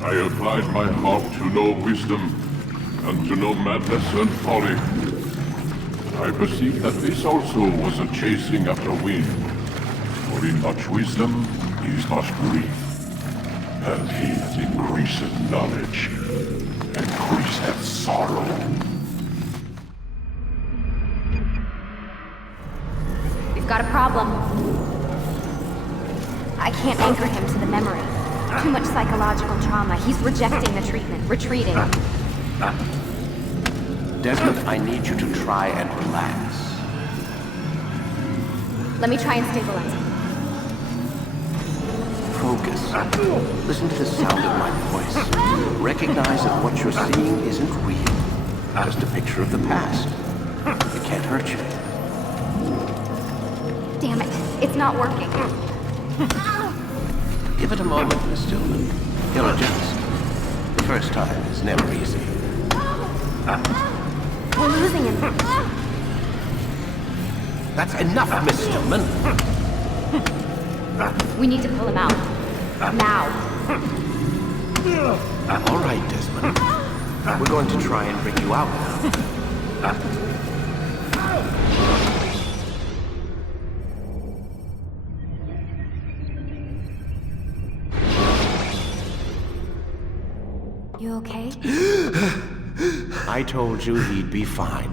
I applied my heart to know wisdom, and to know madness and folly. I perceived that this also was a chasing after wind. For in much wisdom is much grief, and he that increaseth knowledge increaseth sorrow. We've got a problem. I can't anchor him to the memory. Too much psychological trauma. He's rejecting the treatment, retreating. Desmond, I need you to try and relax. Let me try and stabilize him. Focus. Listen to the sound of my voice. Recognize that what you're seeing isn't real. Just a picture of the past. It can't hurt you. Damn it. It's not working. Give it a moment, Miss Stillman. He'll adjust. The first time is never easy. We're losing him. That's enough, Miss Stillman. We need to pull him out. Now. All right, Desmond. We're going to try and bring you out now. You okay? I told you he'd be fine.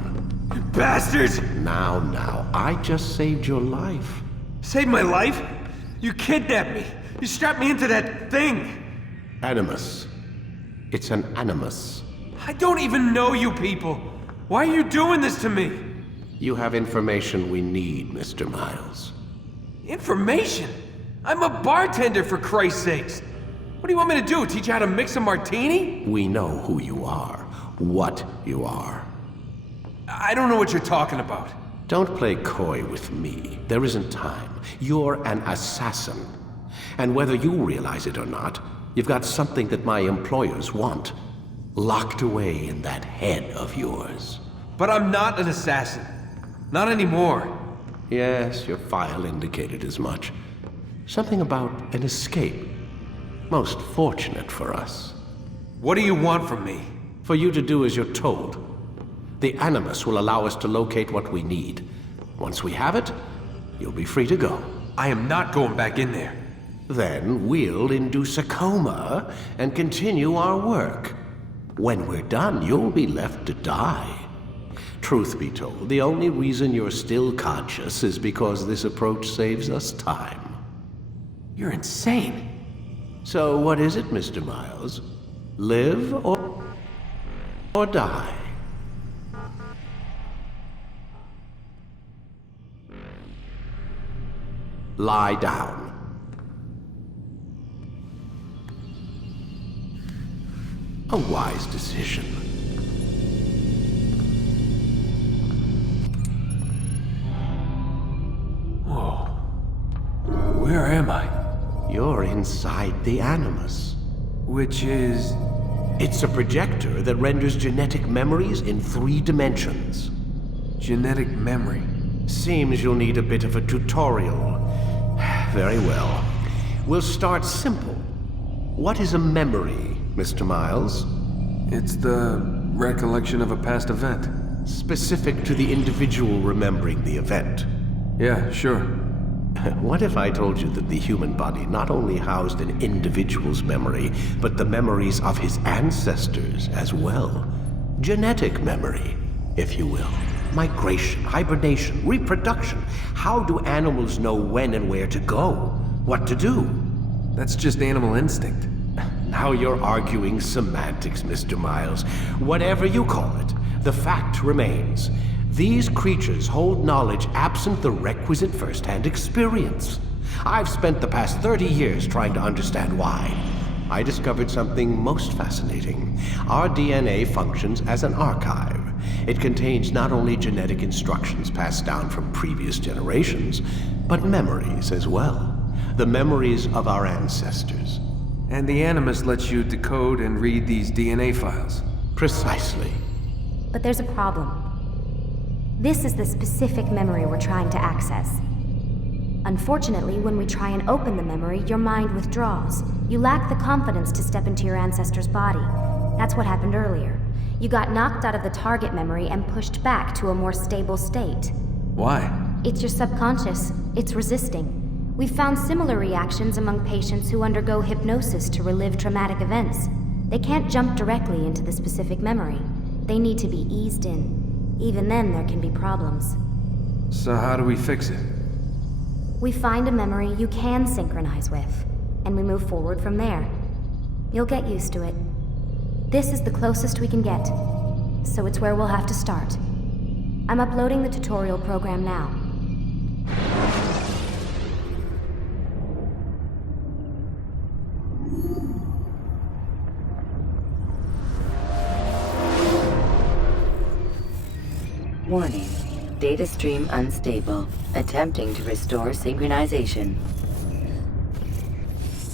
You bastards! Now, I just saved your life. Saved my life? You kidnapped me. You strapped me into that thing. Animus. It's an animus. I don't even know you people. Why are you doing this to me? You have information we need, Mr. Miles. Information? I'm a bartender, for Christ's sakes. What do you want me to do? Teach you how to mix a martini? We know who you are, what you are. I don't know what you're talking about. Don't play coy with me. There isn't time. You're an assassin. And whether you realize it or not, you've got something that my employers want. Locked away in that head of yours. But I'm not an assassin. Not anymore. Yes, your file indicated as much. Something about an escape. Most fortunate for us. What do you want from me? For you to do as you're told. The Animus will allow us to locate what we need. Once we have it, you'll be free to go. I am not going back in there. Then we'll induce a coma and continue our work. When we're done, you'll be left to die. Truth be told, the only reason you're still conscious is because this approach saves us time. You're insane. So what is it, Mr. Miles? Live or die? Lie down. A wise decision. Whoa. Where am I? You're inside the Animus. Which is... It's a projector that renders genetic memories in 3 dimensions. genetic memory. Seems you'll need a bit of a tutorial. Very well. We'll start simple. What is a memory, Mr. Miles? It's the recollection of a past event. Specific to the individual remembering the event. Yeah, sure. What if I told you that the human body not only housed an individual's memory, but the memories of his ancestors as well? Genetic memory, if you will. Migration, hibernation, reproduction. How do animals know when and where to go? What to do? That's just animal instinct. Now you're arguing semantics, Mr. Miles. Whatever you call it, the fact remains. These creatures hold knowledge absent the requisite first-hand experience. I've spent the past 30 years trying to understand why. I discovered something most fascinating. Our DNA functions as an archive. It contains not only genetic instructions passed down from previous generations, but memories as well. The memories of our ancestors. And the Animus lets you decode and read these DNA files. Precisely. But there's a problem. This is the specific memory we're trying to access. Unfortunately, when we try and open the memory, your mind withdraws. You lack the confidence to step into your ancestor's body. That's what happened earlier. You got knocked out of the target memory and pushed back to a more stable state. Why? It's your subconscious. It's resisting. We've found similar reactions among patients who undergo hypnosis to relive traumatic events. They can't jump directly into the specific memory. They need to be eased in. Even then, there can be problems. So how do we fix it? We find a memory you can synchronize with, and we move forward from there. You'll get used to it. This is the closest we can get, so it's where we'll have to start. I'm uploading the tutorial program now. Warning. Data stream unstable. Attempting to restore synchronization.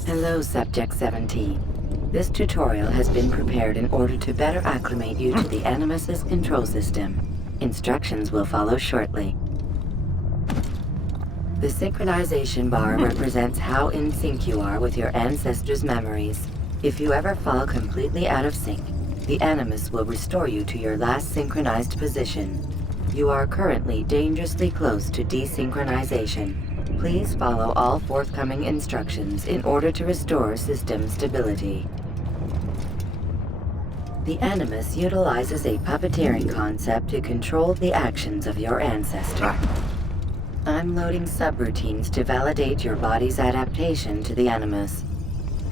Hello, Subject 17. This tutorial has been prepared in order to better acclimate you to the Animus's control system. Instructions will follow shortly. The synchronization bar represents how in sync you are with your ancestors' memories. If you ever fall completely out of sync, the Animus will restore you to your last synchronized position. You are currently dangerously close to desynchronization. Please follow all forthcoming instructions in order to restore system stability. The Animus utilizes a puppeteering concept to control the actions of your ancestor. I'm loading subroutines to validate your body's adaptation to the Animus.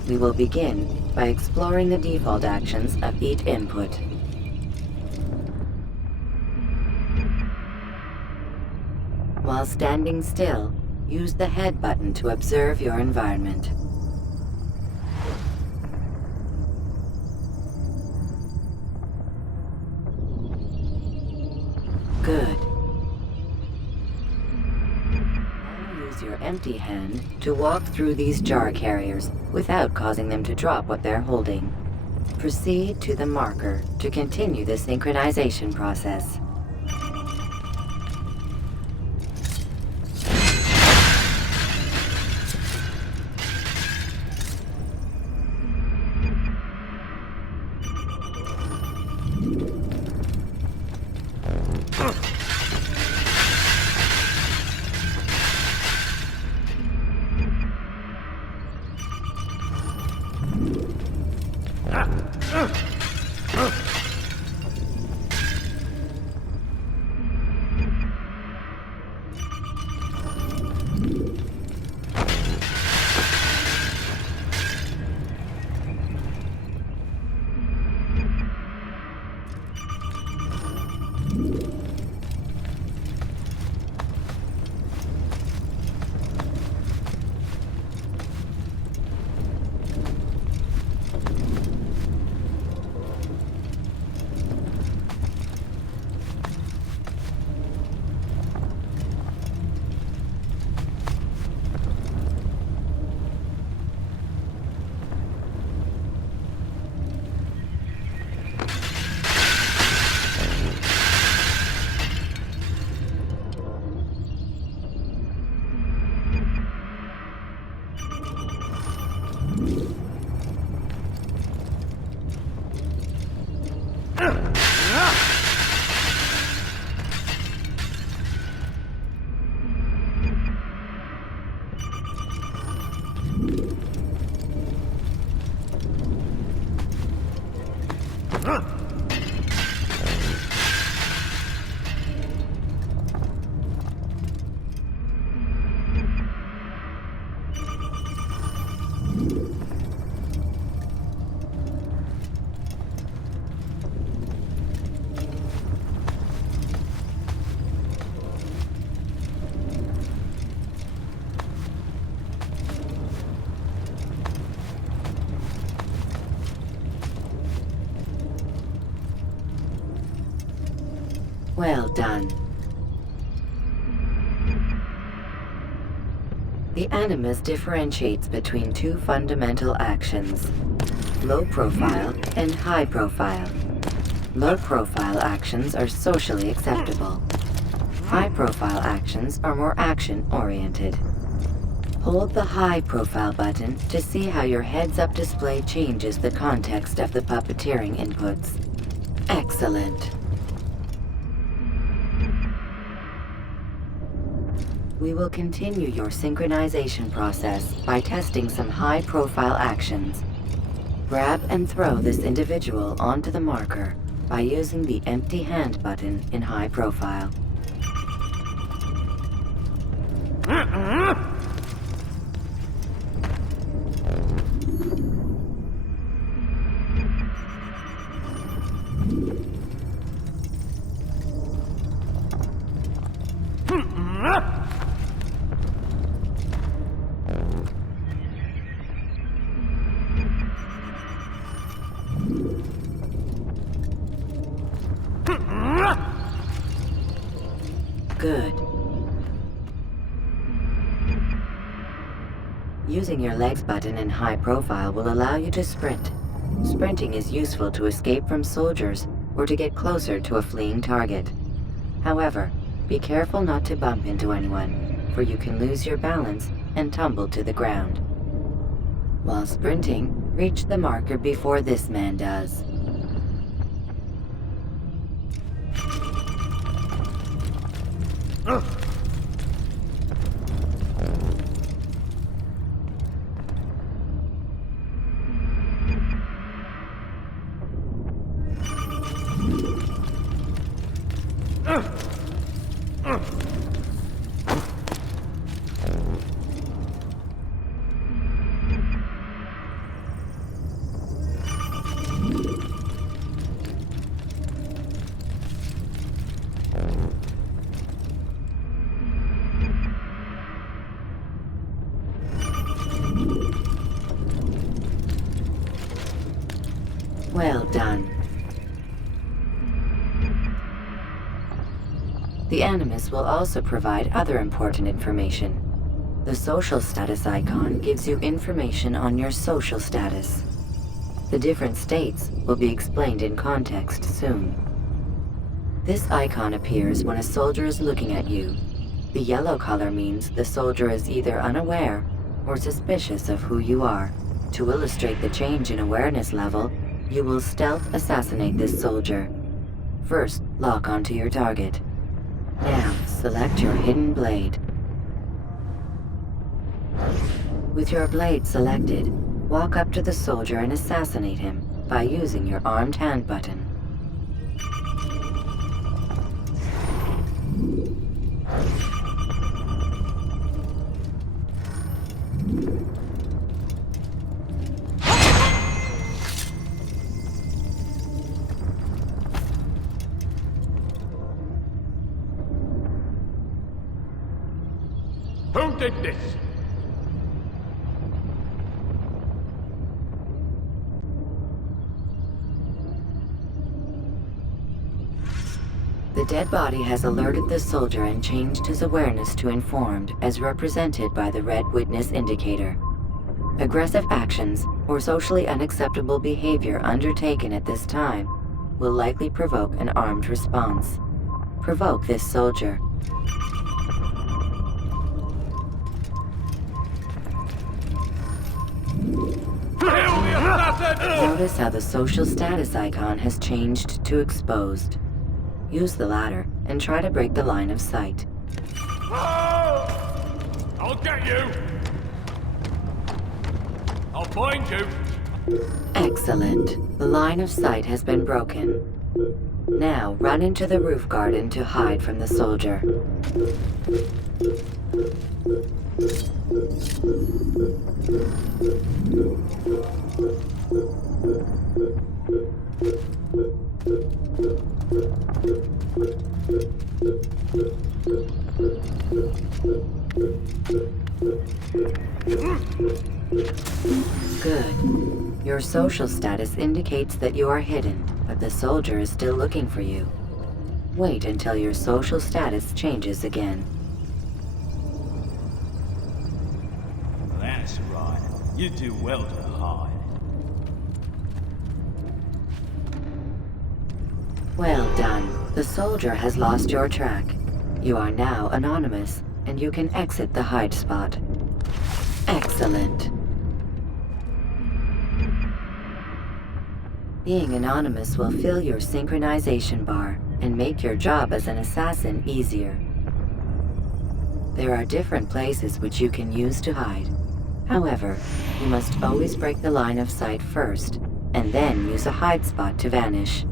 We will begin by exploring the default actions of each input. While standing still, use the head button to observe your environment. Good. Now use your empty hand to walk through these jar carriers without causing them to drop what they're holding. Proceed to the marker to continue the synchronization process. Well done. The Animus differentiates between two fundamental actions: low profile and high profile. Low profile actions are socially acceptable. High profile actions are more action-oriented. Hold the high profile button to see how your heads-up display changes the context of the puppeteering inputs. Excellent. We will continue your synchronization process by testing some high-profile actions. Grab and throw this individual onto the marker by using the empty hand button in high profile. Good. Using your legs button in high profile will allow you to sprint. Sprinting is useful to escape from soldiers or to get closer to a fleeing target. However, be careful not to bump into anyone, for you can lose your balance and tumble to the ground. While sprinting, reach the marker before this man does. Well done. The Animus will also provide other important information. The social status icon gives you information on your social status. The different states will be explained in context soon. This icon appears when a soldier is looking at you. The yellow color means the soldier is either unaware or suspicious of who you are. To illustrate the change in awareness level, you will stealth assassinate this soldier. First, lock onto your target. Now, select your hidden blade. With your blade selected, walk up to the soldier and assassinate him by using your armed hand button. Who did this? The dead body has alerted the soldier and changed his awareness to informed, as represented by the red witness indicator. Aggressive actions or socially unacceptable behavior undertaken at this time will likely provoke an armed response. Provoke this soldier. Notice how the social status icon has changed to exposed. Use the ladder and try to break the line of sight. I'll get you! I'll find you! Excellent. The line of sight has been broken. Now run into the roof garden to hide from the soldier. Good. Your social status indicates that you are hidden, but the soldier is still looking for you. Wait until your social status changes again. That's right. You do well to hide. Well done. The soldier has lost your track. You are now anonymous, and you can exit the hide spot. Excellent. Being anonymous will fill your synchronization bar and make your job as an assassin easier. There are different places which you can use to hide. However, you must always break the line of sight first, and then use a hide spot to vanish.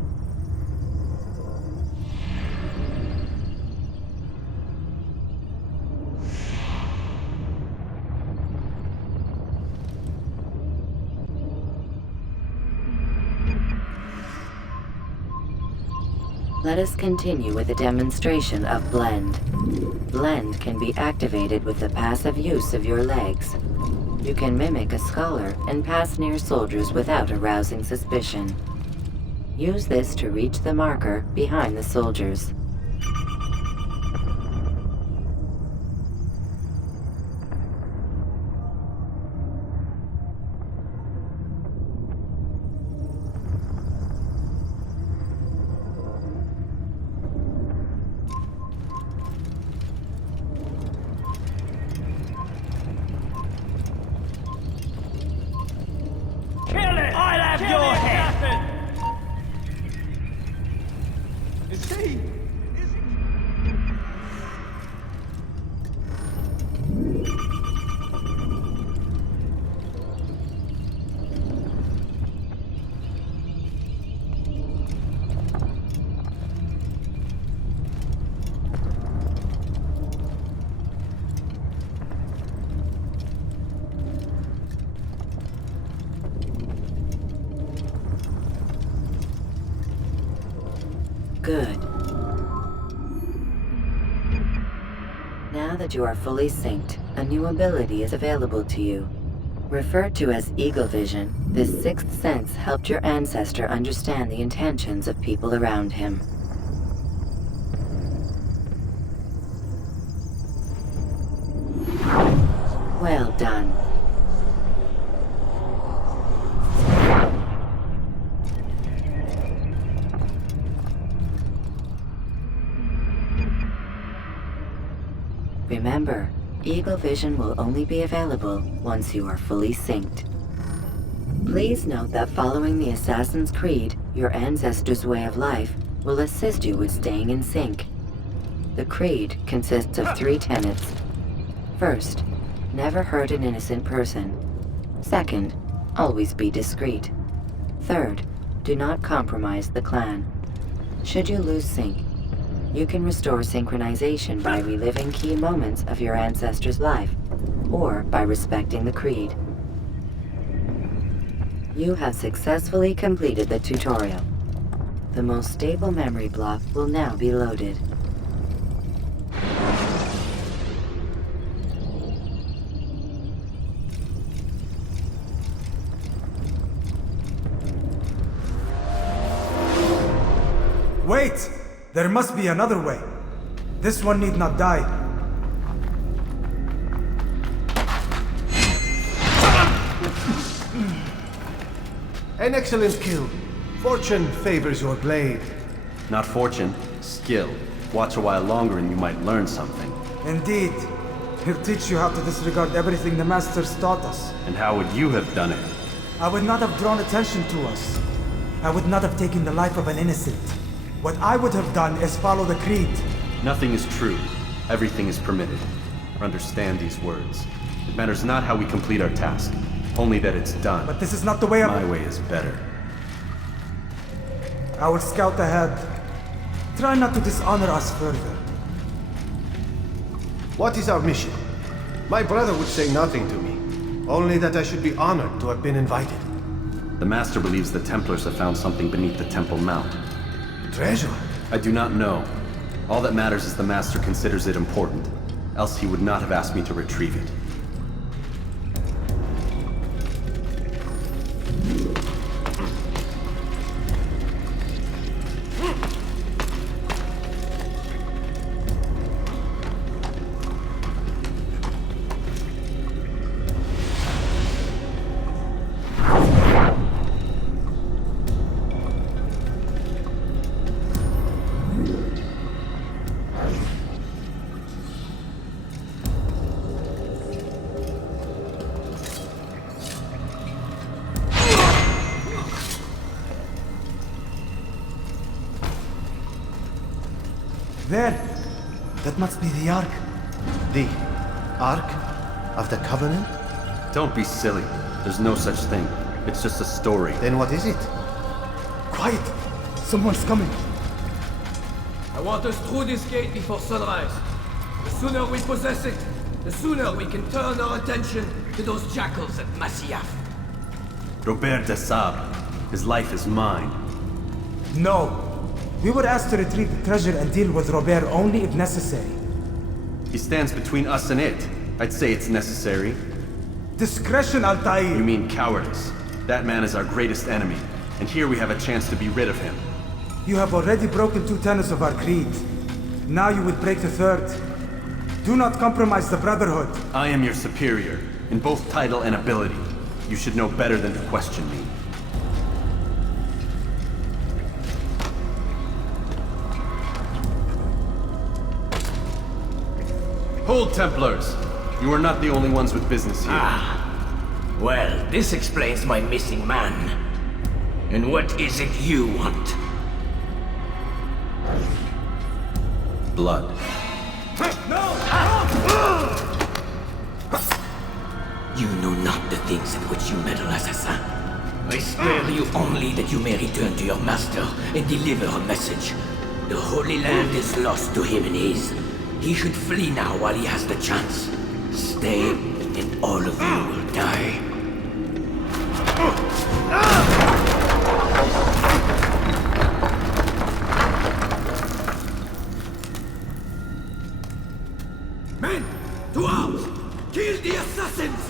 Let us continue with a demonstration of Blend. Blend can be activated with the passive use of your legs. You can mimic a scholar and pass near soldiers without arousing suspicion. Use this to reach the marker behind the soldiers. I'll have your head! Is he? Good. Now that you are fully synced, a new ability is available to you. Referred to as Eagle Vision, this sixth sense helped your ancestor understand the intentions of people around him. Well done. Remember, Eagle Vision will only be available once you are fully synced. Please note that following the Assassin's Creed, your ancestors' way of life, will assist you with staying in sync. The Creed consists of 3 tenets. First, never hurt an innocent person. Second, always be discreet. Third, do not compromise the clan. Should you lose sync, you can restore synchronization by reliving key moments of your ancestor's life, or by respecting the Creed. You have successfully completed the tutorial. The most stable memory block will now be loaded. Wait! There must be another way. This one need not die. An excellent kill. Fortune favors your blade. Not fortune, skill. Watch a while longer and you might learn something. Indeed. He'll teach you how to disregard everything the Masters taught us. And how would you have done it? I would not have drawn attention to us. I would not have taken the life of an innocent. What I would have done is follow the Creed. Nothing is true. Everything is permitted. Understand these words. It matters not how we complete our task, only that it's done. But this is not the way My way is better. I will scout ahead. Try not to dishonor us further. What is our mission? My brother would say nothing to me. Only that I should be honored to have been invited. The Master believes the Templars have found something beneath the Temple Mount. Treasure? I do not know. All that matters is the Master considers it important. Else he would not have asked me to retrieve it. There. That must be the Ark. The Ark of the Covenant? Don't be silly. There's no such thing. It's just a story. Then what is it? Quiet! Someone's coming. I want us through this gate before sunrise. The sooner we possess it, the sooner we can turn our attention to those jackals at Masyaf. Robert de Sable. His life is mine. No. We were asked to retrieve the treasure and deal with Robert only if necessary. He stands between us and it. I'd say it's necessary. Discretion, You Altair! mean cowardice. That man is our greatest enemy, and here we have a chance to be rid of him. You have already broken 2 tenets of our creed. Now you would break the 3rd. Do not compromise the Brotherhood. I am your superior, in both title and ability. You should know better than to question me. Hold, Templars! You are not the only ones with business here. Well, this explains my missing man. And what is it you want? Blood. You know not the things in which you meddle, assassin. I spare you only that you may return to your master and deliver a message. The Holy Land is lost to him and his. He should flee now while he has the chance. Stay, and all of you will die. Men, to arms! Kill the assassins!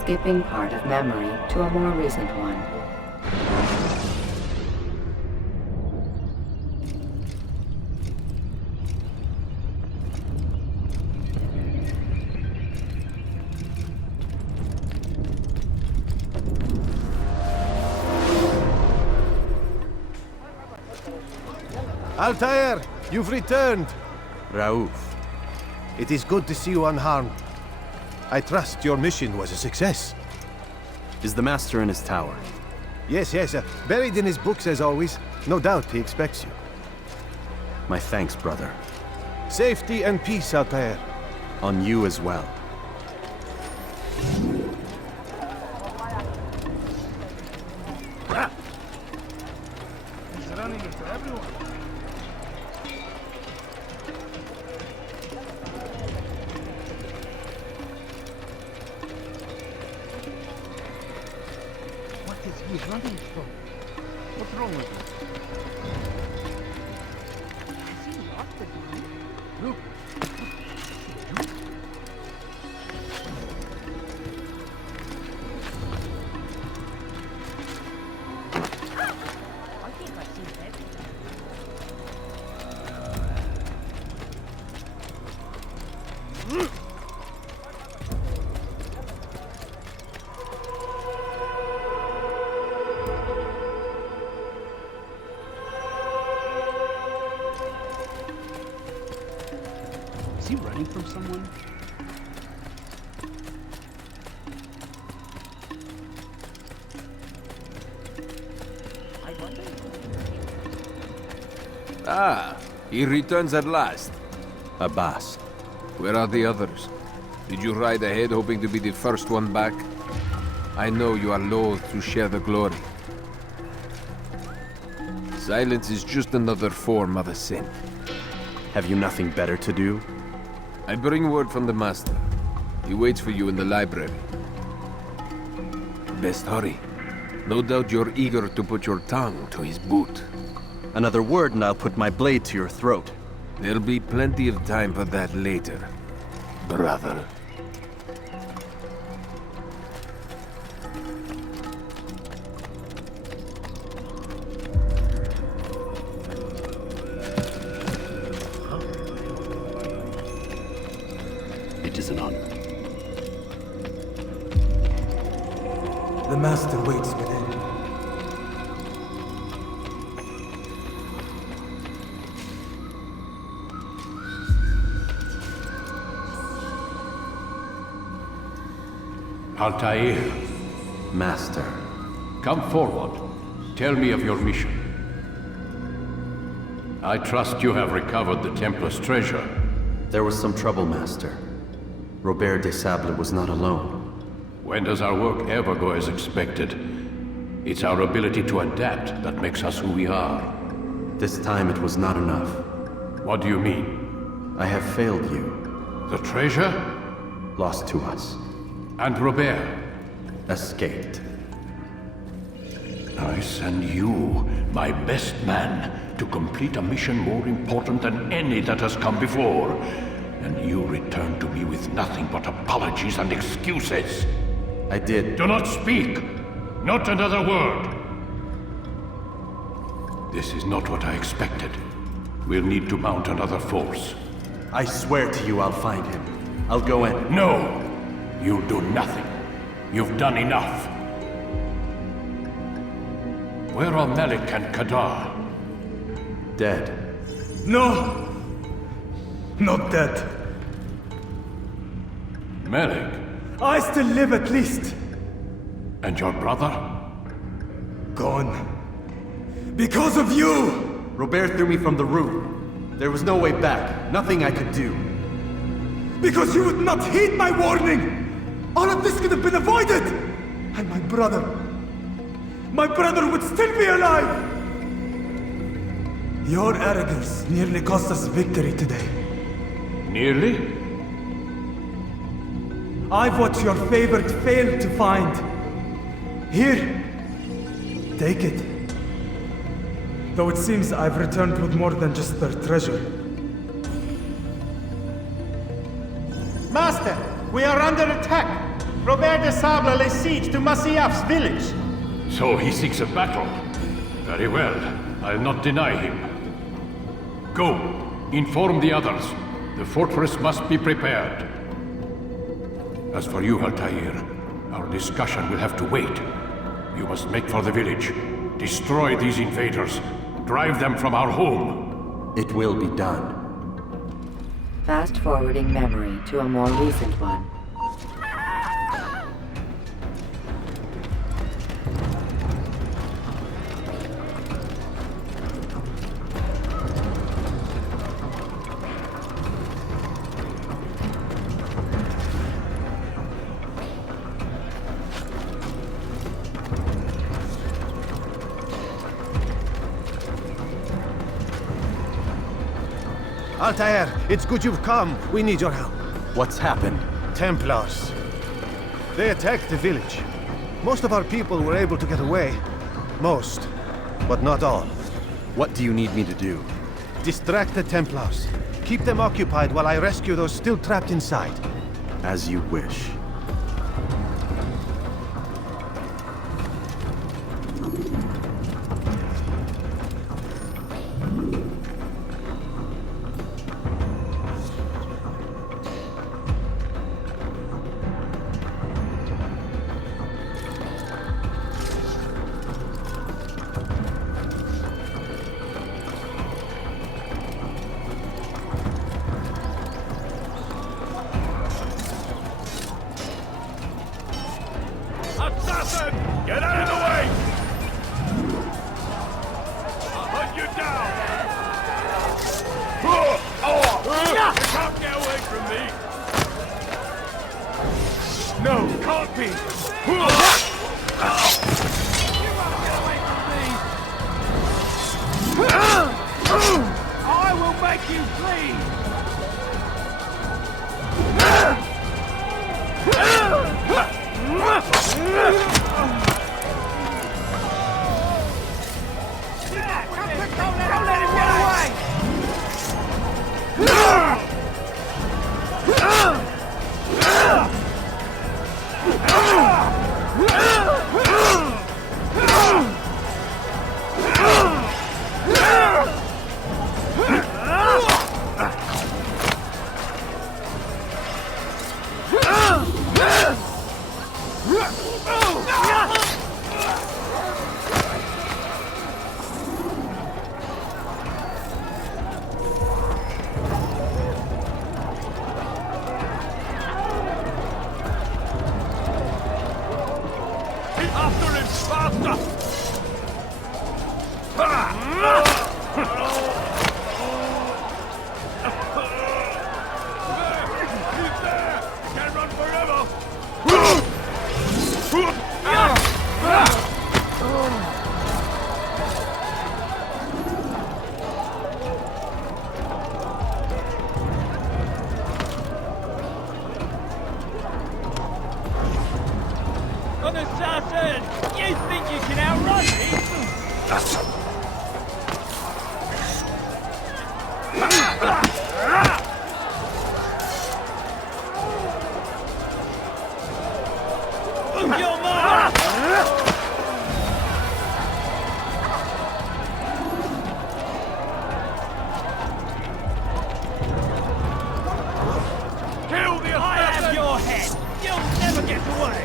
Skipping part of memory to a more recent one. Altair, you've returned. Raouf. It is good to see you unharmed. I trust your mission was a success. Is the Master in his tower? Yes, buried in his books as always. No doubt he expects you. My thanks, brother. Safety and peace, Altair. On you as well. He's running into everyone. What is he running from? What's wrong with him? Is he locked again? Look. Is he running from someone? Ah, he returns at last. Abbas. Where are the others? Did you ride ahead hoping to be the first one back? I know you are loath to share the glory. Silence is just another form of assent. Have you nothing better to do? I bring word from the Master. He waits for you in the library. Best hurry. No doubt you're eager to put your tongue to his boot. Another word and I'll put my blade to your throat. There'll be plenty of time for that later, brother. It is an honor. The Master waits within. Altair, Master. come forward. Tell me of your mission. I trust you have recovered the Templar's treasure. There was some trouble, Master. Robert de Sable was not alone. When does our work ever go as expected? It's our ability to adapt that makes us who we are. This time it was not enough. What do you mean? I have failed you. The treasure? Lost to us. And Robert? Escaped. I send you, my best man, to complete a mission more important than any that has come before. And you return to me with nothing but apologies and excuses. I did. Do not speak! Not another word! This is not what I expected. We'll need to mount another force. I swear to you I'll find him. I'll go in. No! You'll do nothing. You've done enough. Where are Melik and Kadar? Dead. No! Not dead. Melik? I still live at least. And your brother? Gone. Because of you! Robert threw me from the roof. There was no way back. Nothing I could do. Because you would not heed my warning! All of this could have been avoided! And my brother would still be alive! Your arrogance nearly cost us victory today. Nearly? I've what your favorite failed to find. Here, take it. Though it seems I've returned with more than just their treasure. Master, we are under attack. Robert de Sable lays siege to Masyaf's village. So he seeks a battle. Very well. I'll not deny him. Go. Inform the others. The fortress must be prepared. As for you, Altair, our discussion will have to wait. You must make for the village. Destroy these invaders. Drive them from our home. It will be done. Fast-forwarding memory to a more recent one. Altair, it's good you've come. We need your help. What's happened? Templars. They attacked the village. Most of our people were able to get away. Most, but not all. What do you need me to do? Distract the Templars. Keep them occupied while I rescue those still trapped inside. As you wish. Assassin! Get out of the way! I'll hunt you down! You can't get away from me! No, can't be! You won't get away from me! An assassin! You think you can outrun me? Your mark! Kill the assassin! I have your head! You'll never get away!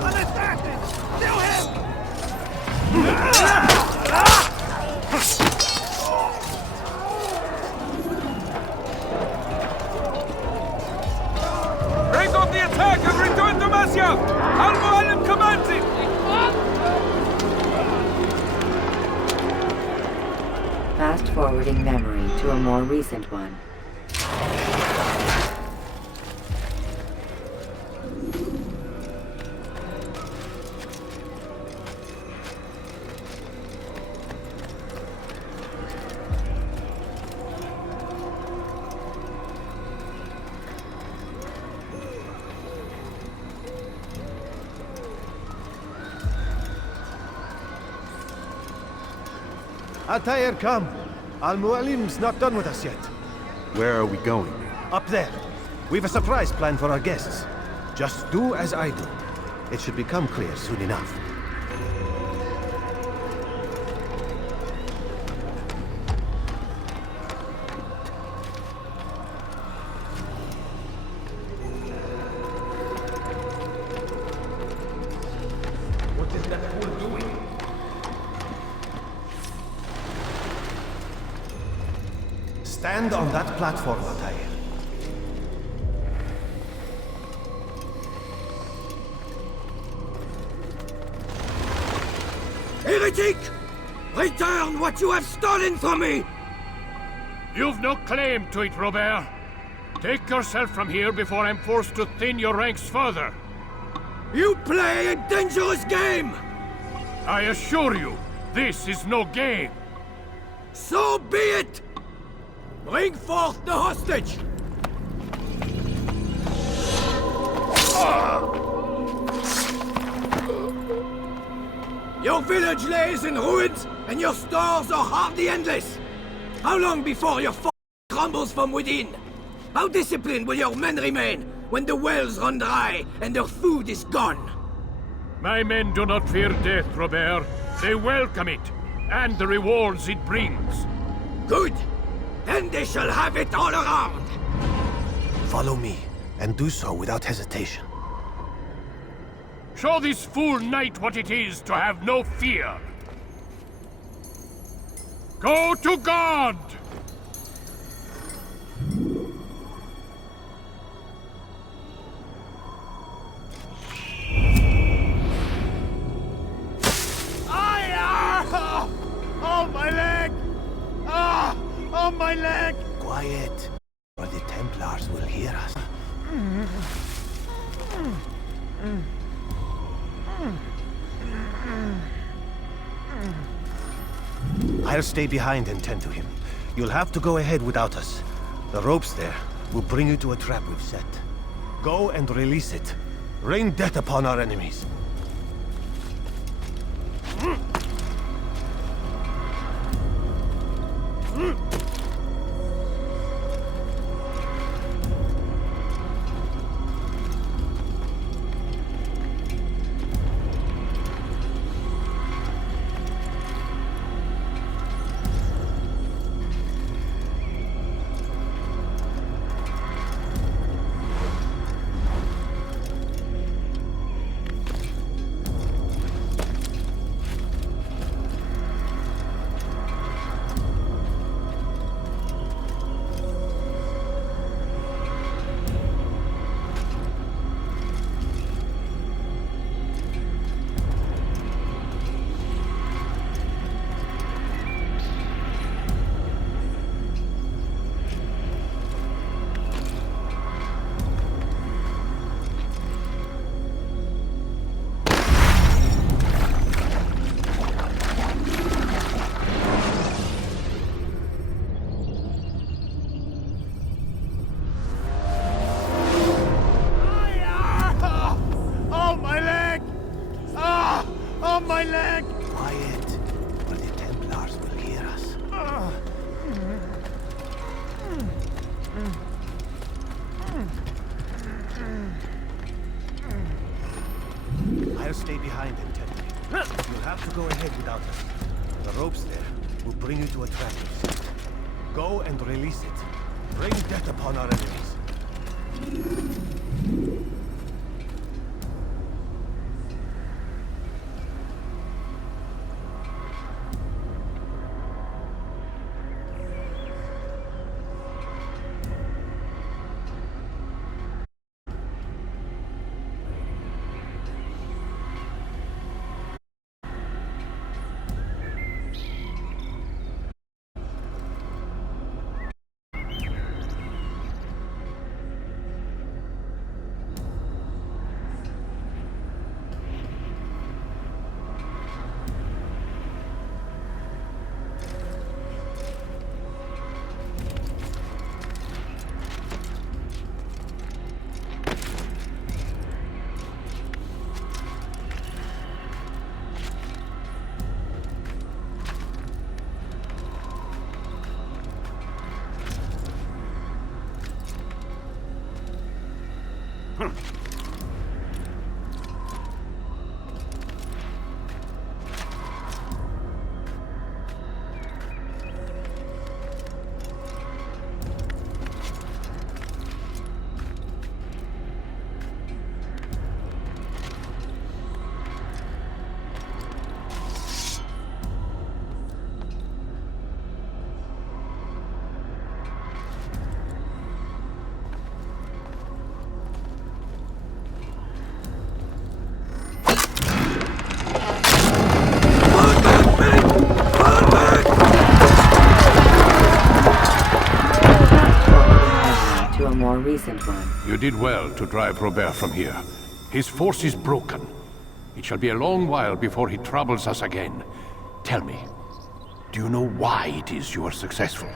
An assassin! Kill him! Break off the attack and return to Masyaf! Al-Mualim commands it! Fast forwarding memory to a more recent one. Altair, come. Al-Mualim's not done with us yet. Where are we going? Up there. We've a surprise plan for our guests. Just do as I do. It should become clear soon enough. What is that fool doing? Stand on that platform, Altair. Heretic! Return what you have stolen from me! You've no claim to it, Robert. Take yourself from here before I'm forced to thin your ranks further. You play a dangerous game! I assure you, this is no game. So be it! Bring forth the hostage! Your village lays in ruins, and your stores are hardly endless. How long before your fort crumbles from within? How disciplined will your men remain when the wells run dry and their food is gone? My men do not fear death, Robert. They welcome it, and the rewards it brings. Good! Then they shall have it all around! Follow me, and do so without hesitation. Show this fool knight what it is to have no fear. Go to God! Oh, my leg! Ah! Oh, my leg! Quiet, or the Templars will hear us. I'll stay behind and tend to him. You'll have to go ahead without us. The ropes there will bring you to a trap we've set. Go and release it. Rain death upon our enemies. I'll stay behind and tend to you. You'll have to go ahead without us. The ropes there will bring you to a trap. Go and release it. Bring death upon our enemies. Recent one. You did well to drive Robert from here. His force is broken. It shall be a long while before he troubles us again. Tell me, do you know why it is you are successful?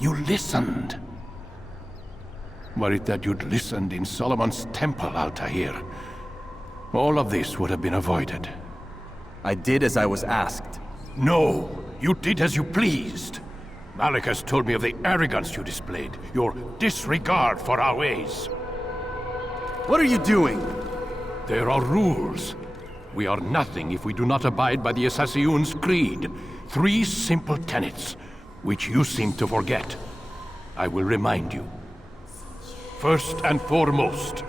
You listened. Were it that you'd listened in Solomon's temple, Altair, all of this would have been avoided. I did as I was asked. No, you did as you pleased. Malik has told me of the arrogance you displayed, your disregard for our ways. What are you doing? There are rules. We are nothing if we do not abide by the Assassin's creed. 3 simple tenets, which you seem to forget. I will remind you. First and foremost,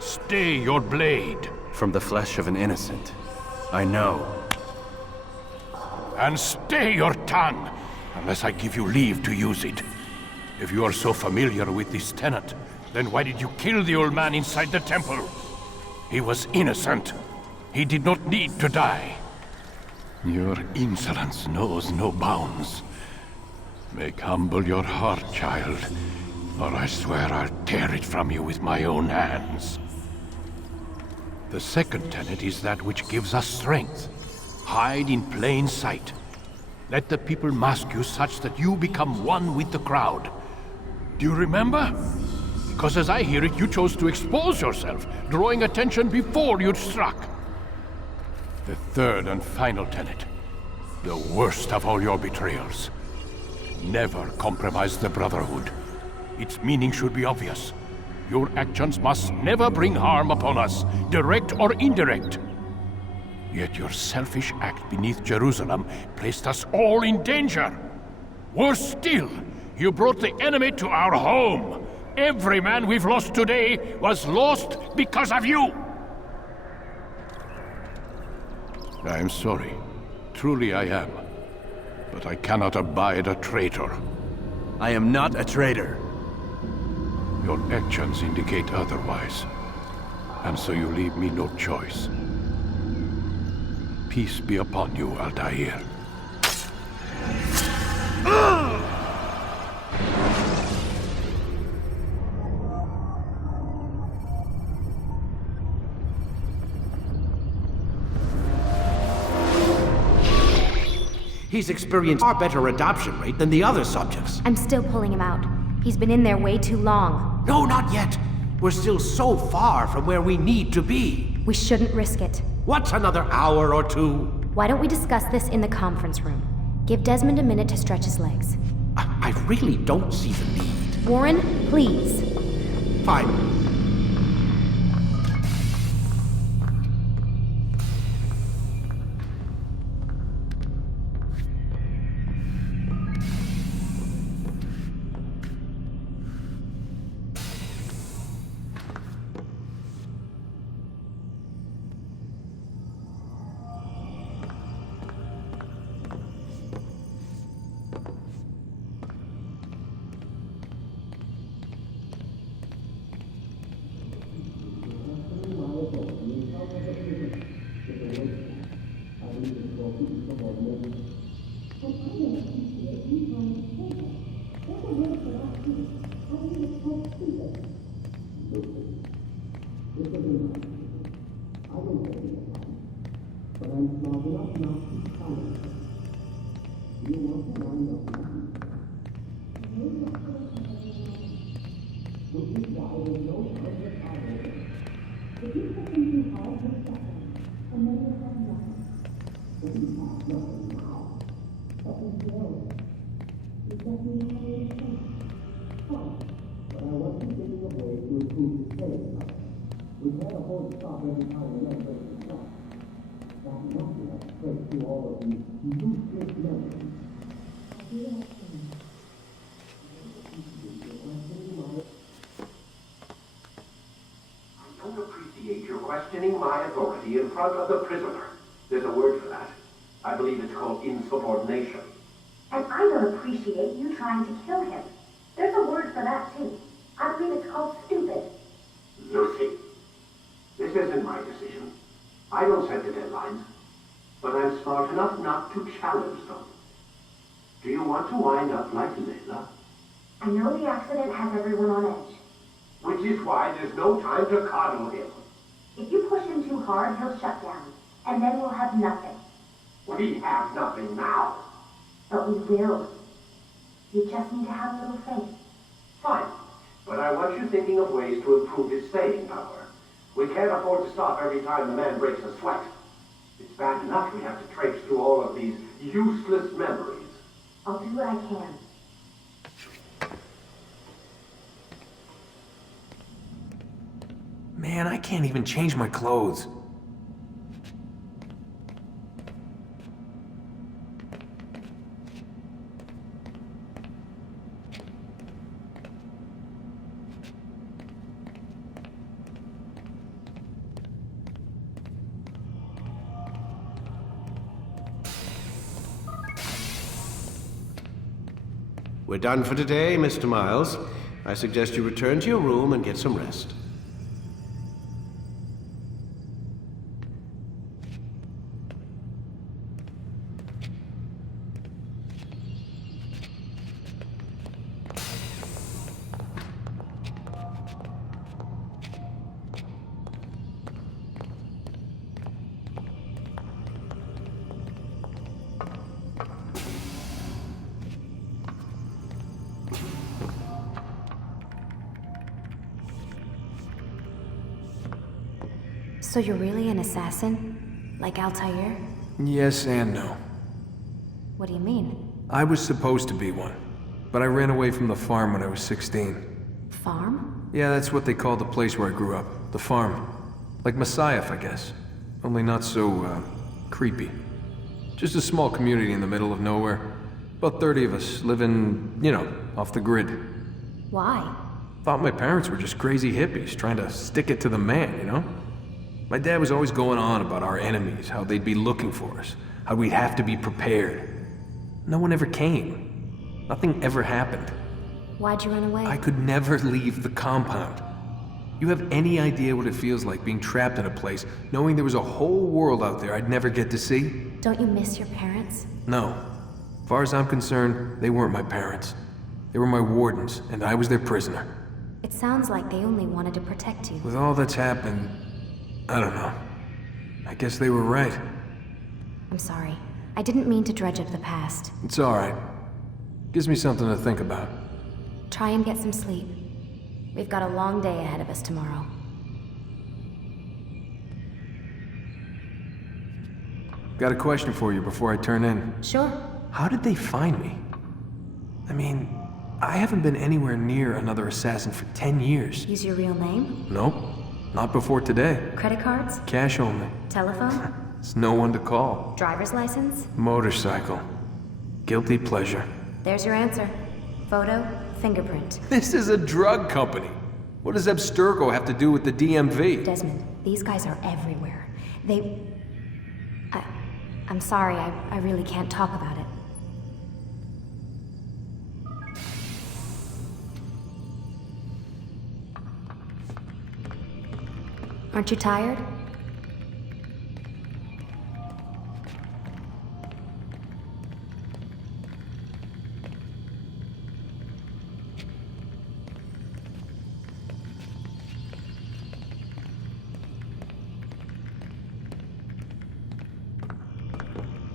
stay your blade. From the flesh of an innocent. I know. And stay your tongue, unless I give you leave to use it. If you are so familiar with this tenet, then why did you kill the old man inside the temple? He was innocent. He did not need to die. Your insolence knows no bounds. Make humble your heart, child, or I swear I'll tear it from you with my own hands. The second tenet is that which gives us strength. Hide in plain sight. Let the people mask you such that you become one with the crowd. Do you remember? Because as I hear it, you chose to expose yourself, drawing attention before you'd struck. The third and final tenet, the worst of all your betrayals. Never compromise the Brotherhood. Its meaning should be obvious. Your actions must never bring harm upon us, direct or indirect. Yet your selfish act beneath Jerusalem placed us all in danger. Worse still, you brought the enemy to our home. Every man we've lost today was lost because of you. I am sorry. Truly I am. But I cannot abide a traitor. I am not a traitor. Your actions indicate otherwise. And so you leave me no choice. Peace be upon you, Altair. He's experienced far better adoption rate than the other subjects. I'm still pulling him out. He's been in there way too long. No, not yet. We're still so far from where we need to be. We shouldn't risk it. What's another hour or two? Why don't we discuss this in the conference room? Give Desmond a minute to stretch his legs. I really don't see the need. Warren, please. Fine. I don't appreciate your questioning my authority in front of the prisoner. There's a word for that. I believe it's called insubordination. And I don't appreciate you trying to kill him. There's a word for that, too. I believe it's called stupid. Lucy, this isn't my decision. I don't set the deadlines, but I'm smart enough not to challenge them. Do you want to wind up like Layla? I know the accident has everyone on edge. Which is why there's no time to coddle him. If you push him too hard, he'll shut down, and then we'll have nothing. We have nothing now. But we will. You just need to have a little faith. Fine, but I want you thinking of ways to improve his staying power. We can't afford to stop every time the man breaks a sweat. It's bad enough we have to traipse through all of these useless memories. I'll do what I can. Man, I can't even change my clothes. We're done for today, Mr. Miles. I suggest you return to your room and get some rest. So you're really an assassin? Like Altair? Yes and no. What do you mean? I was supposed to be one, but I ran away from the farm when I was 16. Farm? Yeah, that's what they called the place where I grew up. The farm. Like Messiah, I guess. Only not so, creepy. Just a small community in the middle of nowhere. About 30 of us, living, you know, off the grid. Why? Thought my parents were just crazy hippies, trying to stick it to the man, you know? My dad was always going on about our enemies, how they'd be looking for us, how we'd have to be prepared. No one ever came. Nothing ever happened. Why'd you run away? I could never leave the compound. You have any idea what it feels like being trapped in a place, knowing there was a whole world out there I'd never get to see? Don't you miss your parents? No. As far as I'm concerned, they weren't my parents. They were my wardens, and I was their prisoner. It sounds like they only wanted to protect you. With all that's happened, I don't know. I guess they were right. I'm sorry. I didn't mean to dredge up the past. It's alright. Gives me something to think about. Try and get some sleep. We've got a long day ahead of us tomorrow. Got a question for you before I turn in. Sure. How did they find me? I mean, I haven't been anywhere near another assassin for 10 years. Use your real name? Nope. Not before today. Credit cards? Cash only. Telephone? There's no one to call. Driver's license? Motorcycle. Guilty pleasure. There's your answer. Photo, fingerprint. This is a drug company. What does Abstergo have to do with the DMV? Desmond, these guys are everywhere. I'm sorry, I really can't talk about it. Aren't you tired?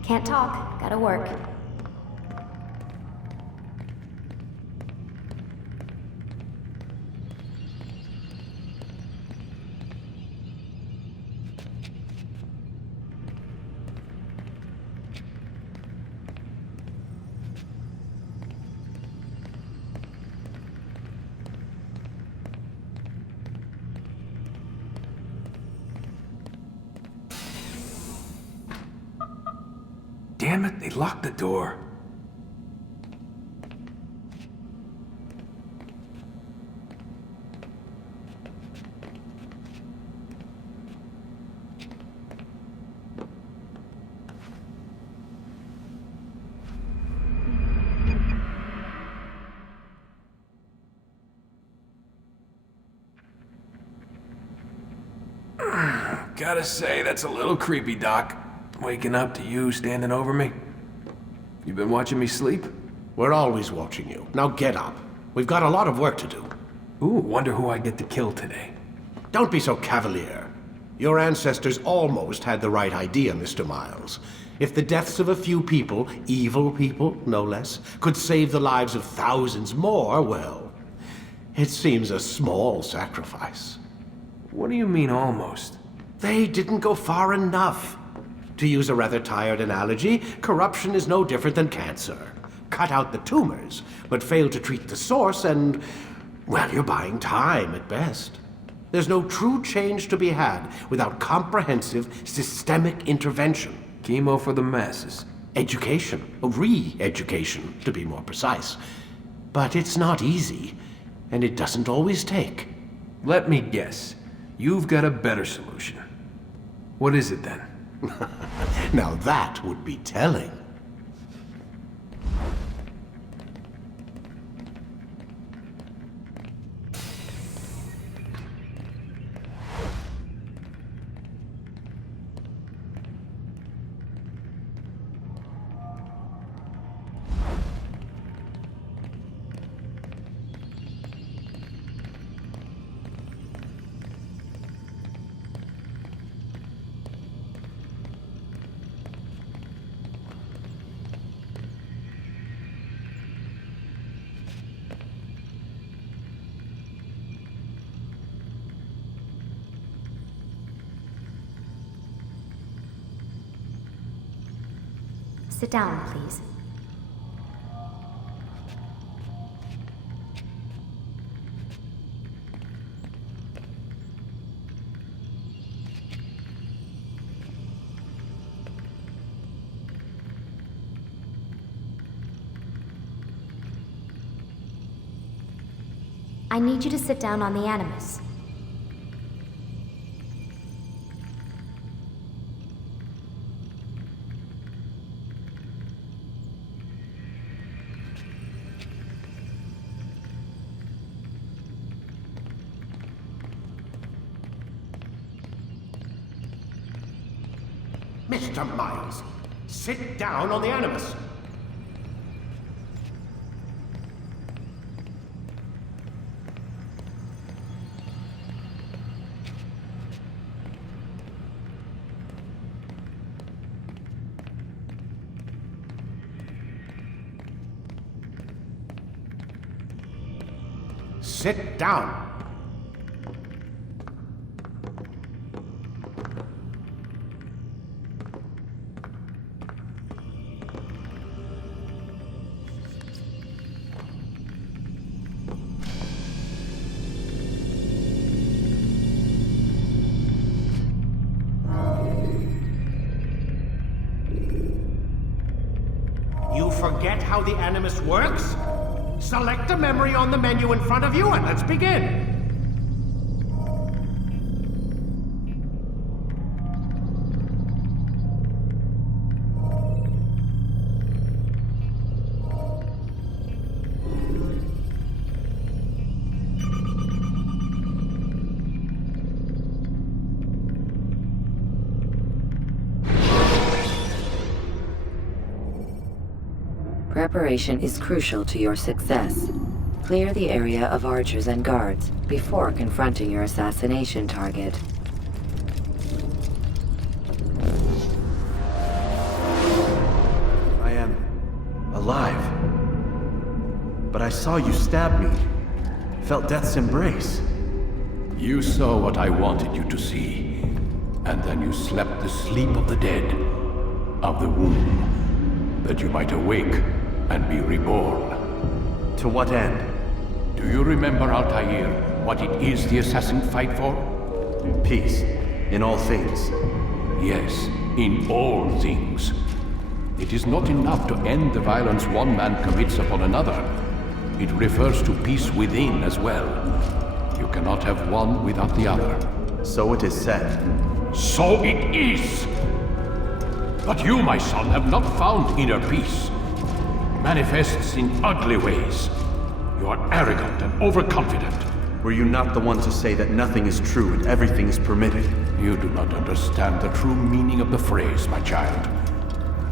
Can't talk. Gotta work. Damn it, they locked the door. Gotta say, that's a little creepy, Doc. Waking up to you standing over me. You been watching me sleep? We're always watching you. Now get up. We've got a lot of work to do. Ooh, wonder who I get to kill today. Don't be so cavalier. Your ancestors almost had the right idea, Mr. Miles. If the deaths of a few people, evil people, no less, could save the lives of thousands more, well, it seems a small sacrifice. What do you mean, almost? They didn't go far enough. To use a rather tired analogy, corruption is no different than cancer. Cut out the tumors, but fail to treat the source and, well, you're buying time at best. There's no true change to be had without comprehensive, systemic intervention. Chemo for the masses. Education, re-education, to be more precise. But it's not easy, and it doesn't always take. Let me guess. You've got a better solution. What is it then? Now that would be telling. Sit down, please. I need you to sit down on the Animus. Mr. Miles, sit down on the Animus. Sit down. You forget how the Animus works? Select a memory on the menu in front of you and let's begin. Preparation is crucial to your success. Clear the area of archers and guards before confronting your assassination target. I am alive. But I saw you stab me. Felt death's embrace. You saw what I wanted you to see, and then you slept the sleep of the dead, of the womb, that you might awake and be reborn. To what end? Do you remember, Altair, what it is the assassins fight for? Peace. In all things. Yes, in all things. It is not enough to end the violence one man commits upon another. It refers to peace within as well. You cannot have one without the other. So it is said. So it is! But you, my son, have not found inner peace. It manifests in ugly ways. You are arrogant and overconfident. Were you not the one to say that nothing is true and everything is permitted? You do not understand the true meaning of the phrase, my child.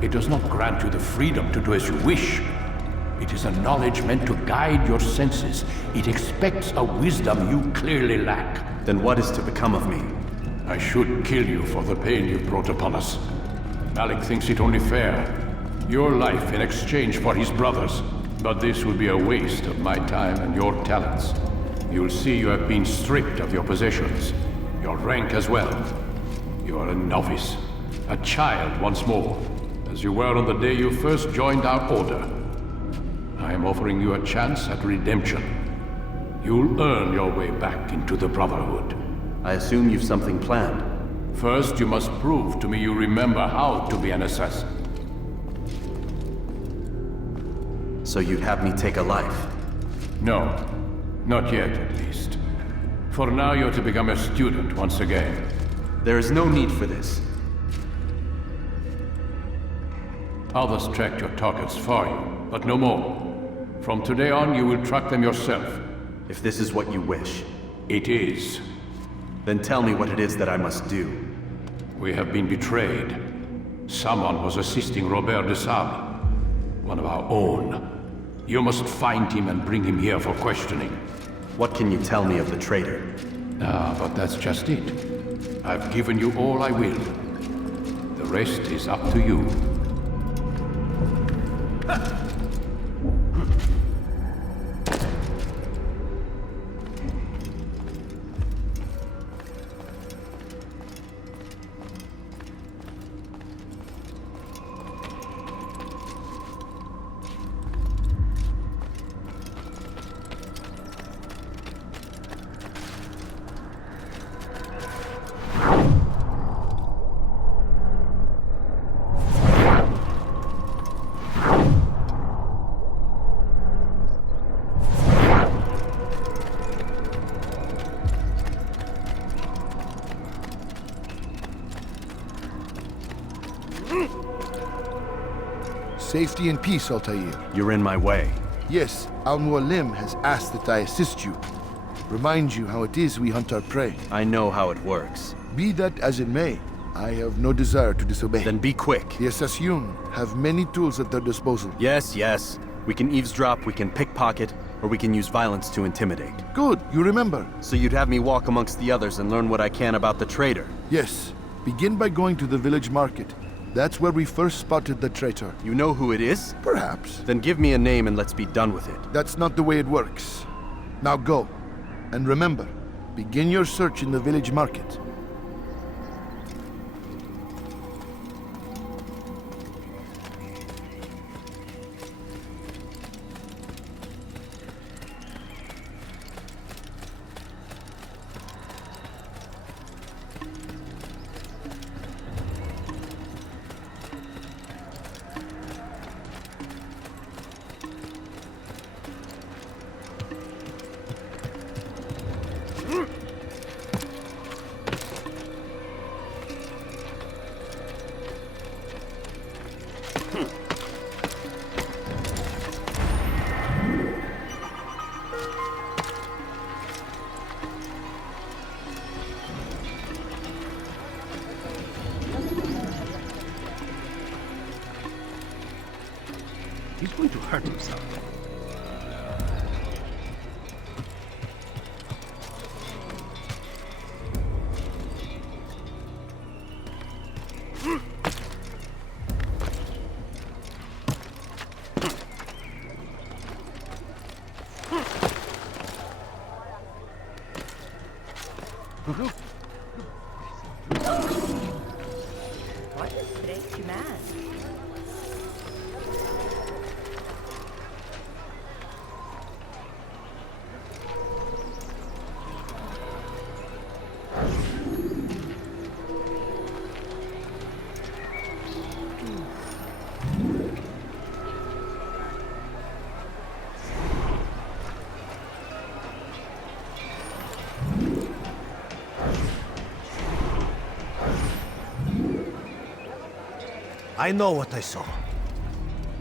It does not grant you the freedom to do as you wish. It is a knowledge meant to guide your senses. It expects a wisdom you clearly lack. Then what is to become of me? I should kill you for the pain you've brought upon us. Malik thinks it only fair. Your life in exchange for his brother's. But this would be a waste of my time and your talents. You'll see you have been stripped of your possessions. Your rank as well. You are a novice. A child once more. As you were on the day you first joined our order. I am offering you a chance at redemption. You'll earn your way back into the Brotherhood. I assume you've something planned. First, you must prove to me you remember how to be an assassin. So you'd have me take a life? No. Not yet, at least. For now, you're to become a student once again. There is no need for this. Others tracked your targets for you, but no more. From today on, you will track them yourself. If this is what you wish. It is. Then tell me what it is that I must do. We have been betrayed. Someone was assisting Robert de Sable, one of our own. You must find him and bring him here for questioning. What can you tell me of the traitor? Ah, but that's just it. I've given you all I will. The rest is up to you. Safety and peace, Altair. You're in my way. Yes, Al-Mualim has asked that I assist you. Remind you how it is we hunt our prey. I know how it works. Be that as it may, I have no desire to disobey. Then be quick. The Assassin have many tools at their disposal. Yes. We can eavesdrop, we can pickpocket, or we can use violence to intimidate. Good, you remember. So you'd have me walk amongst the others and learn what I can about the traitor? Yes. Begin by going to the village market. That's where we first spotted the traitor. You know who it is? Perhaps. Then give me a name and let's be done with it. That's not the way it works. Now go. And remember, begin your search in the village market. He's going to hurt himself. What a strange man. I know what I saw.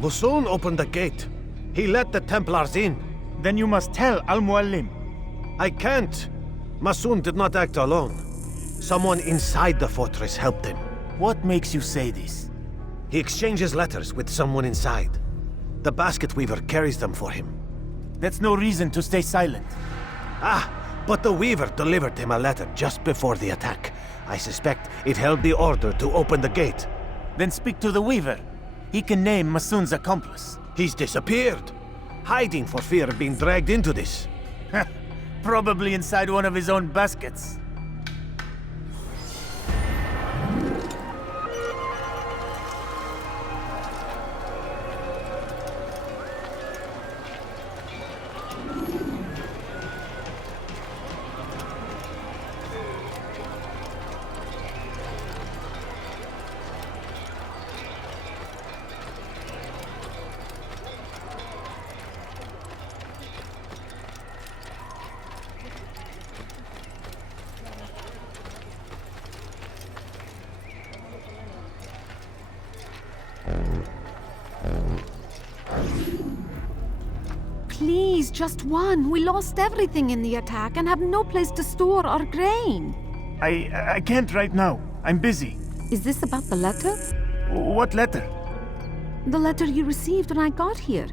Masoon opened the gate. He let the Templars in. Then you must tell Al-Mualim. I can't. Masoon did not act alone. Someone inside the fortress helped him. What makes you say this? He exchanges letters with someone inside. The basket weaver carries them for him. That's no reason to stay silent. Ah, but the weaver delivered him a letter just before the attack. I suspect it held the order to open the gate. Then speak to the weaver. He can name Masoon's accomplice. He's disappeared. Hiding for fear of being dragged into this. Probably inside one of his own baskets. Please, just one. We lost everything in the attack and have no place to store our grain. I can't right now. I'm busy. Is this about the letter? What letter? The letter you received when I got here.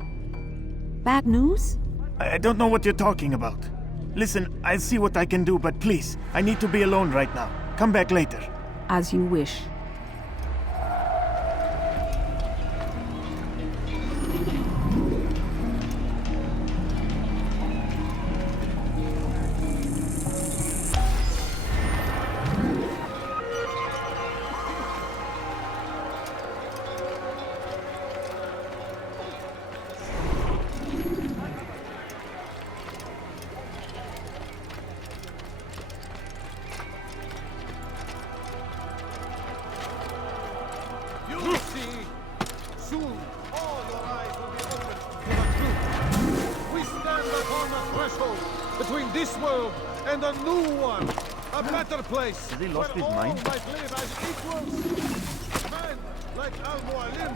Bad news? I don't know what you're talking about. Listen, I'll see what I can do, but please, I need to be alone right now. Come back later. As you wish. Between this world and a new one, a better place. Has he lost his mind? Might live as equals. Men like Al-Mualim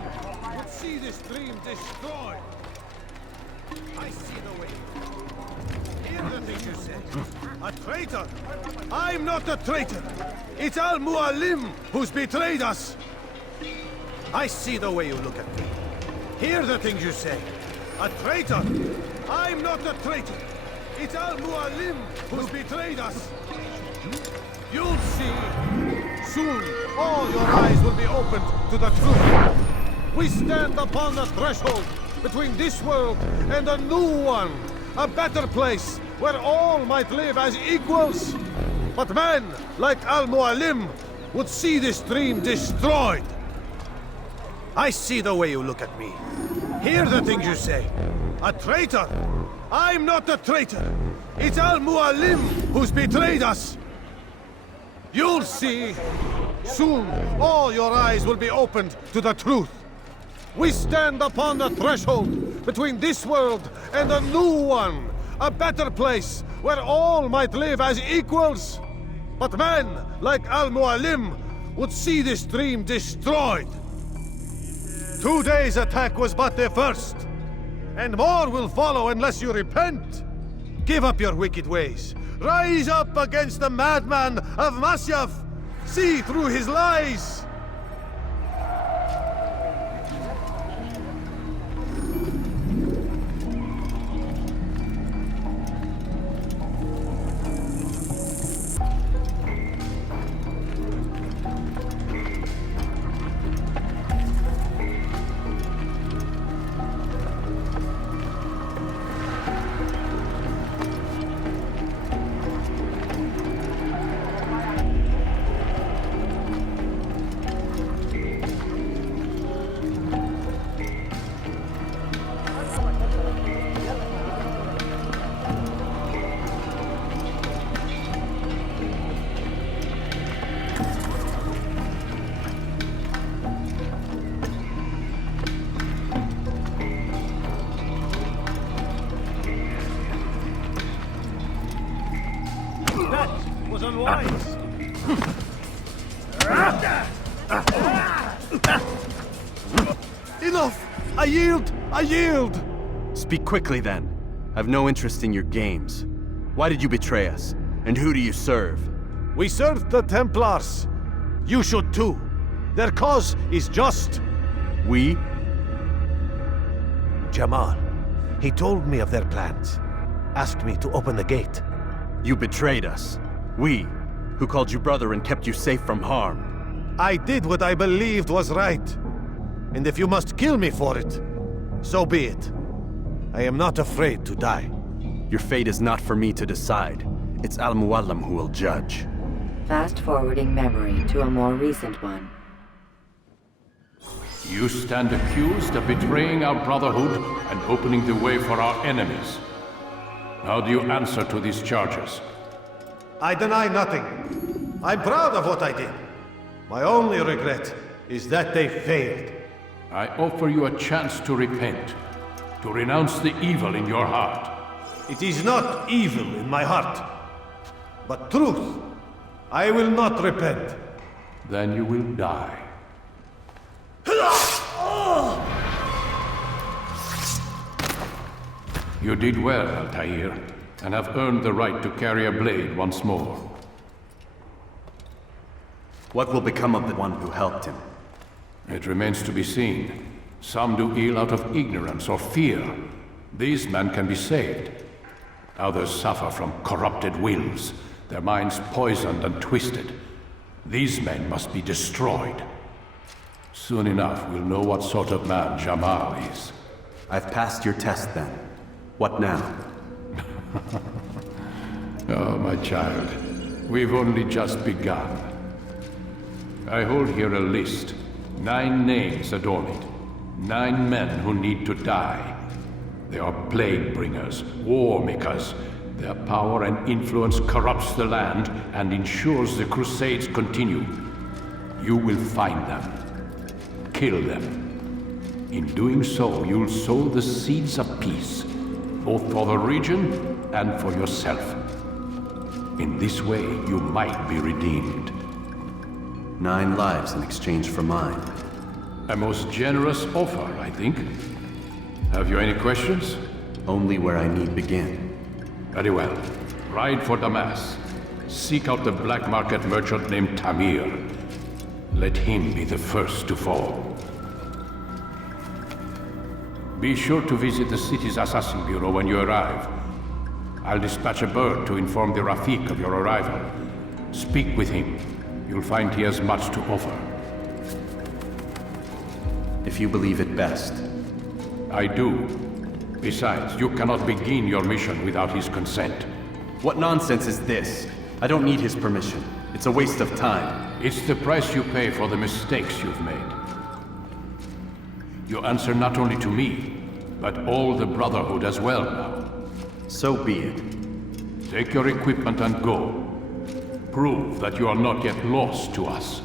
would see this dream destroyed. I see the way. Hear the things you say. A traitor? I'm not a traitor. It's Al-Mualim who's betrayed us. I see the way you look at me. Hear the things you say. A traitor? I'm not a traitor. It's Al-Mualim who's betrayed us. You'll see. Soon, all your eyes will be opened to the truth. We stand upon the threshold between this world and a new one. A better place where all might live as equals. But men like Al-Mualim would see this dream destroyed. I see the way you look at me. Hear the things you say. A traitor? I'm not a traitor. It's Al-Mualim who's betrayed us. You'll see. Soon, all your eyes will be opened to the truth. We stand upon the threshold between this world and a new one. A better place where all might live as equals. But men like Al-Mualim would see this dream destroyed. Today's attack was but the first. And more will follow unless you repent. Give up your wicked ways. Rise up against the madman of Masyaf. See through his lies. Was unwise. Enough! I yield! I yield! Speak quickly then. I've no interest in your games. Why did you betray us? And who do you serve? We serve the Templars. You should too. Their cause is just. We? Jamal. He told me of their plans. Asked me to open the gate. You betrayed us. We, who called you brother and kept you safe from harm. I did what I believed was right. And if you must kill me for it, so be it. I am not afraid to die. Your fate is not for me to decide. It's Al-Mualim who will judge. Fast-forwarding memory to a more recent one. You stand accused of betraying our Brotherhood and opening the way for our enemies. How do you answer to these charges? I deny nothing. I'm proud of what I did. My only regret is that they failed. I offer you a chance to repent, to renounce the evil in your heart. It is not evil in my heart, but truth. I will not repent. Then you will die. You did well, Altair, and have earned the right to carry a blade once more. What will become of the one who helped him? It remains to be seen. Some do ill out of ignorance or fear. These men can be saved. Others suffer from corrupted wills, their minds poisoned and twisted. These men must be destroyed. Soon enough, we'll know what sort of man Jamal is. I've passed your test then. What now? Oh, my child. We've only just begun. I hold here a list. 9 names adorn it. 9 men who need to die. They are plague bringers, war makers. Their power and influence corrupts the land and ensures the Crusades continue. You will find them. Kill them. In doing so, you'll sow the seeds of peace, both for the region and for yourself. In this way, you might be redeemed. 9 lives in exchange for mine. A most generous offer, I think. Have you any questions? Only where I need begin. Very well. Ride for Damas. Seek out the black market merchant named Tamir. Let him be the first to fall. Be sure to visit the city's assassin bureau when you arrive. I'll dispatch a bird to inform the Rafik of your arrival. Speak with him. You'll find he has much to offer. If you believe it best. I do. Besides, you cannot begin your mission without his consent. What nonsense is this? I don't need his permission. It's a waste of time. It's the price you pay for the mistakes you've made. You answer not only to me, but all the Brotherhood as well now. So be it. Take your equipment and go. Prove that you are not yet lost to us.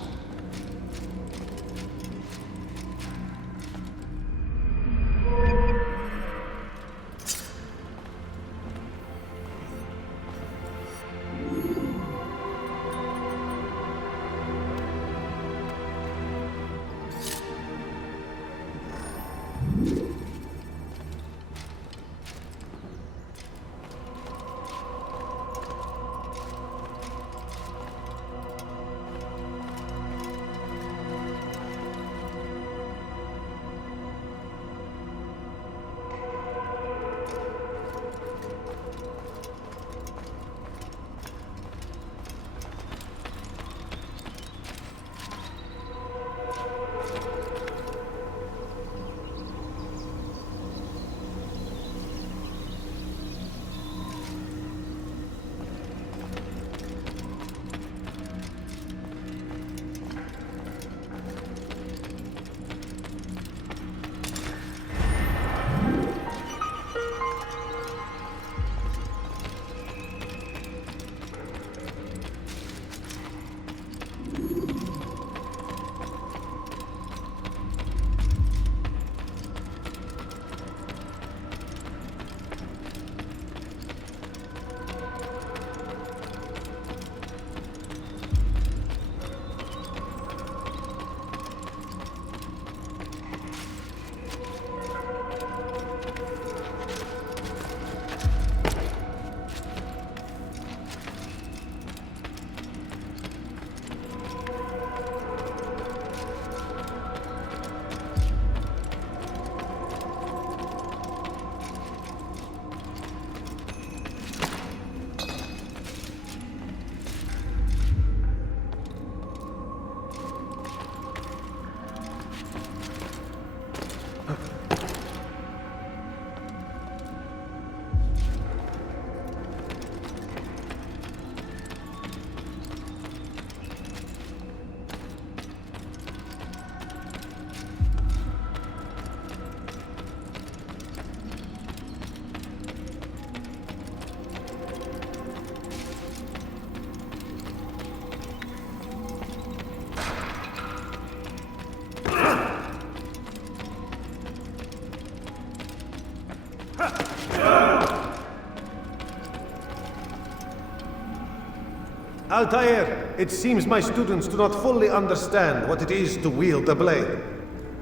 Altair, it seems my students do not fully understand what it is to wield the blade.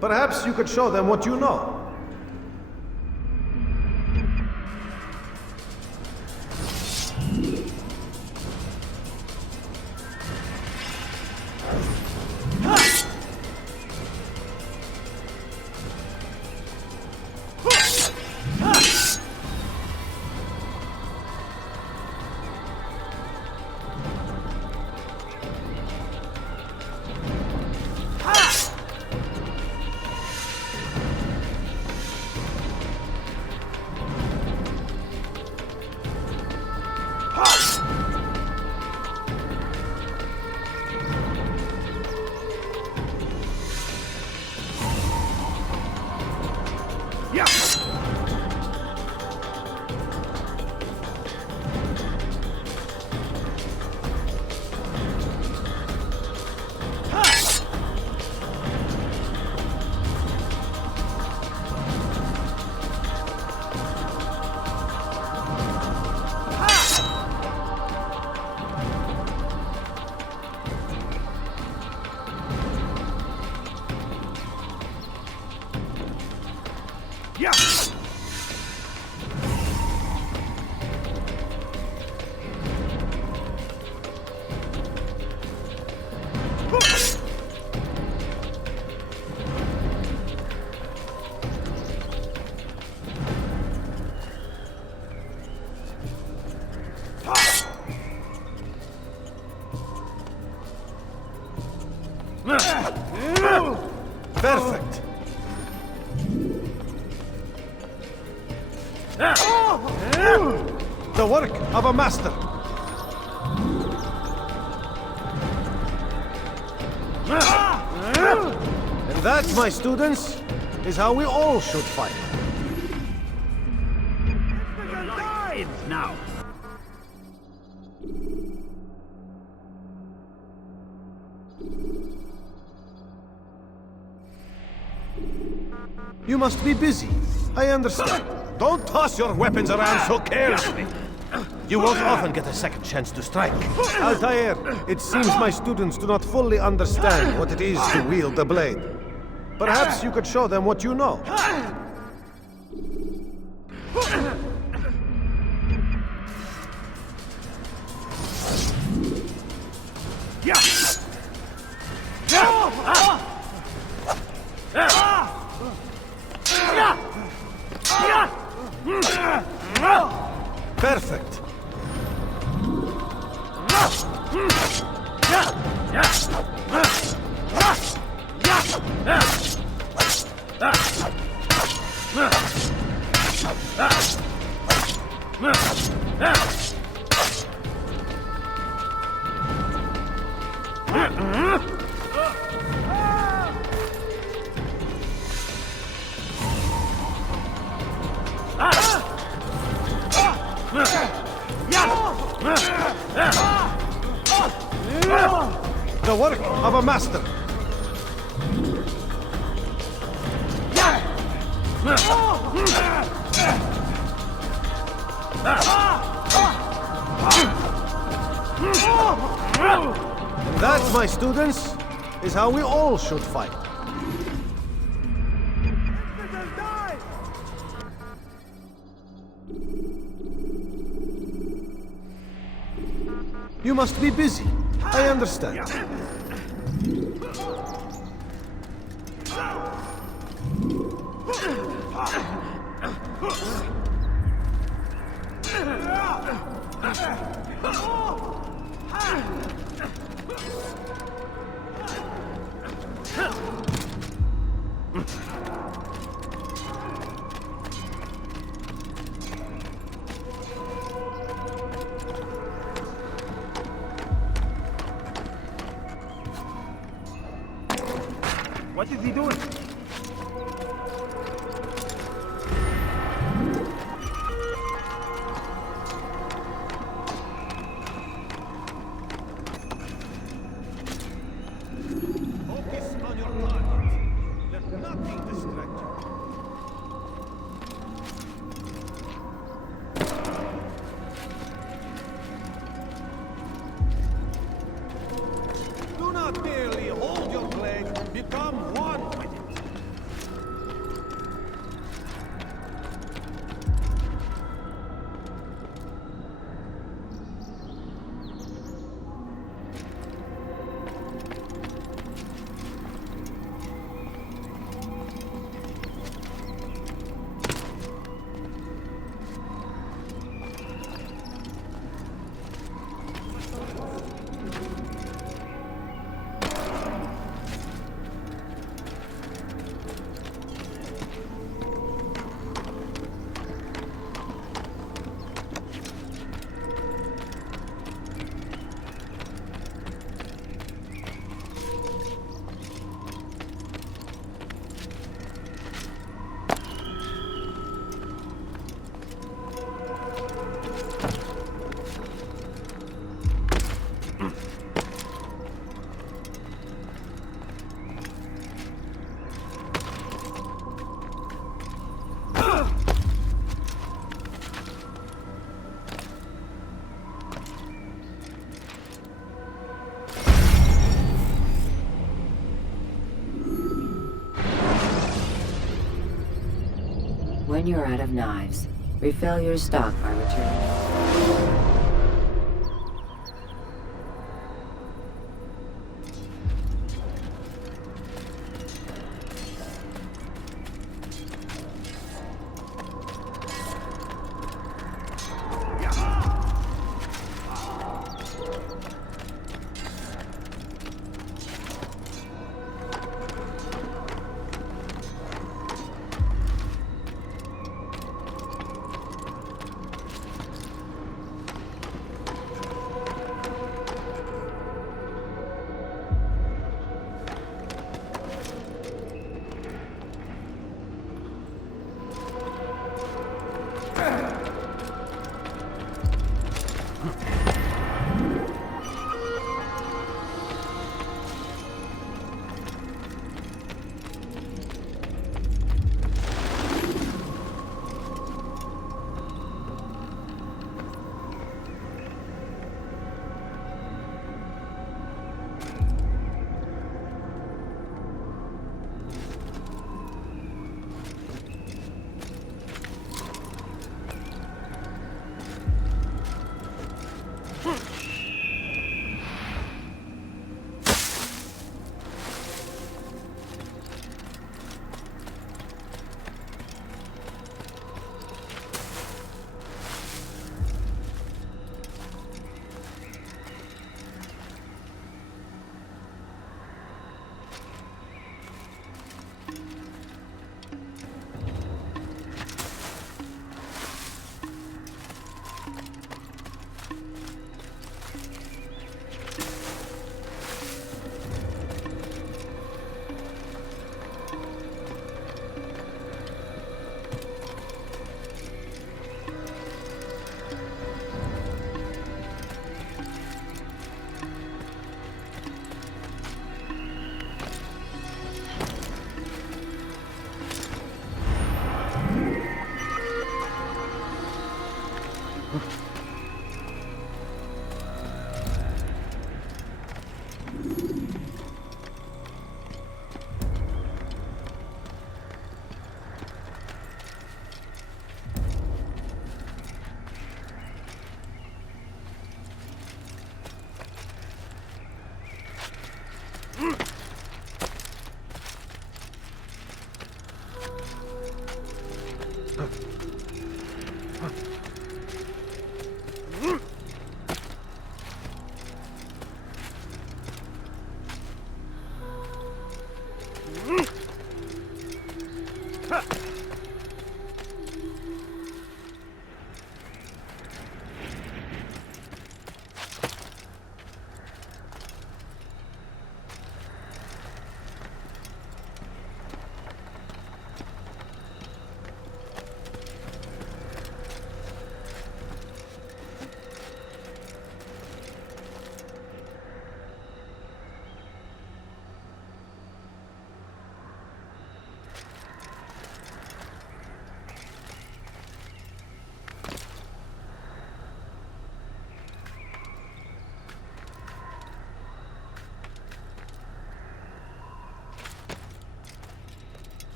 Perhaps you could show them what you know. Perfect. The work of a master. And that, my students, is how we all should fight. Now. You must be busy. I understand. Don't toss your weapons around so carelessly. You won't often get a second chance to strike. Altair, it seems my students do not fully understand what it is to wield the blade. Perhaps you could show them what you know. Perfect. The work of a master. And that, my students, is how we all should fight. You must be busy. I understand. What is he doing? Focus on your target. Let nothing distract you. when you're out of knives. Refill your stock by returning.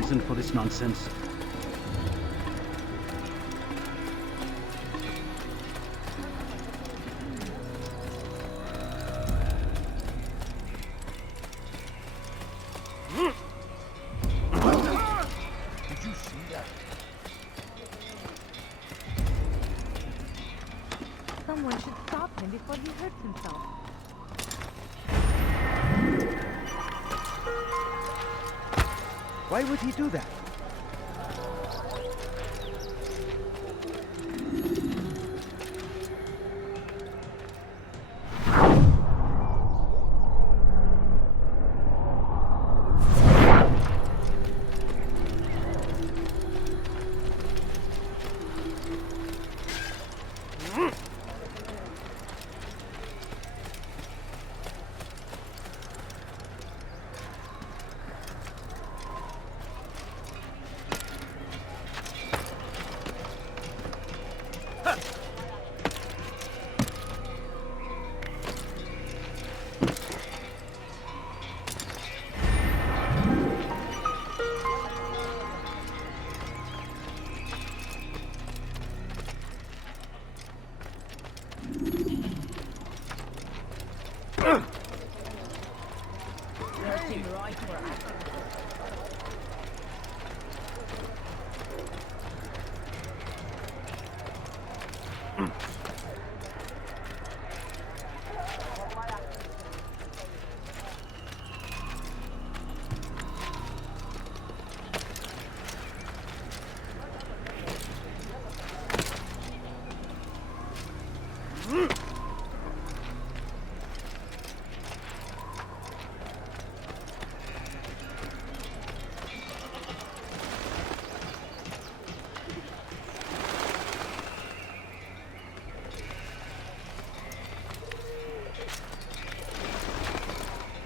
reason for this nonsense? Did you see that? Someone should stop him before he hurts himself. Why would he do that?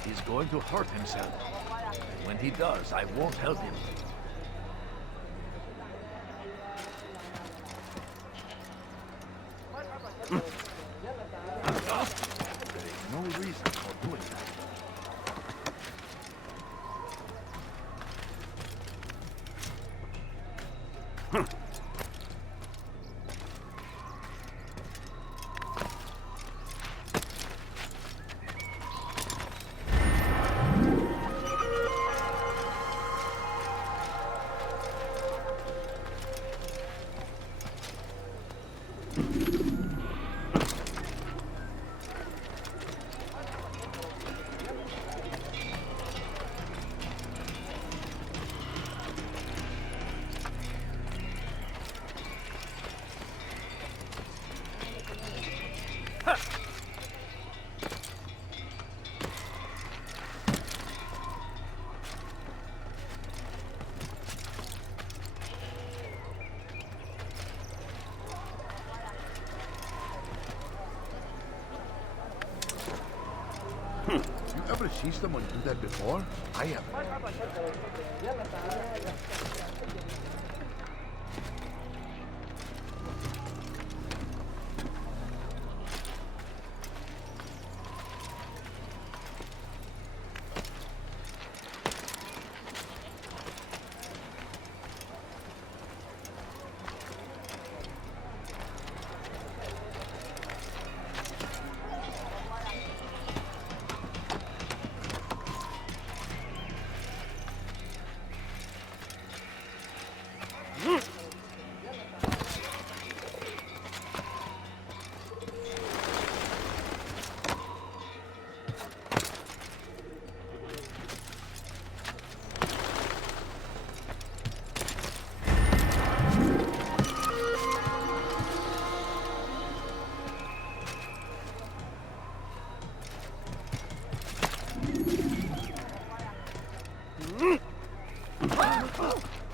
He's going to hurt himself. When he does, I won't help him. There is no reason for doing that. You ever see someone do that before? I haven't.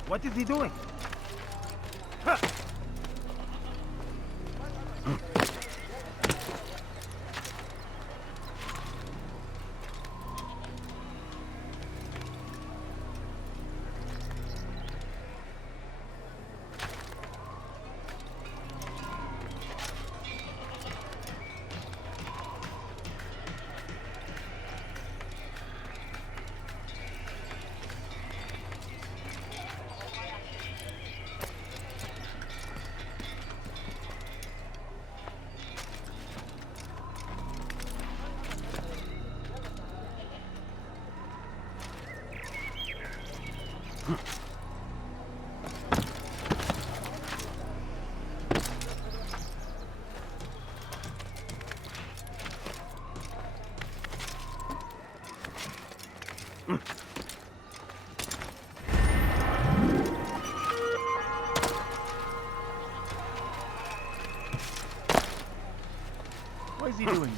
What is he doing? Why is he doing that?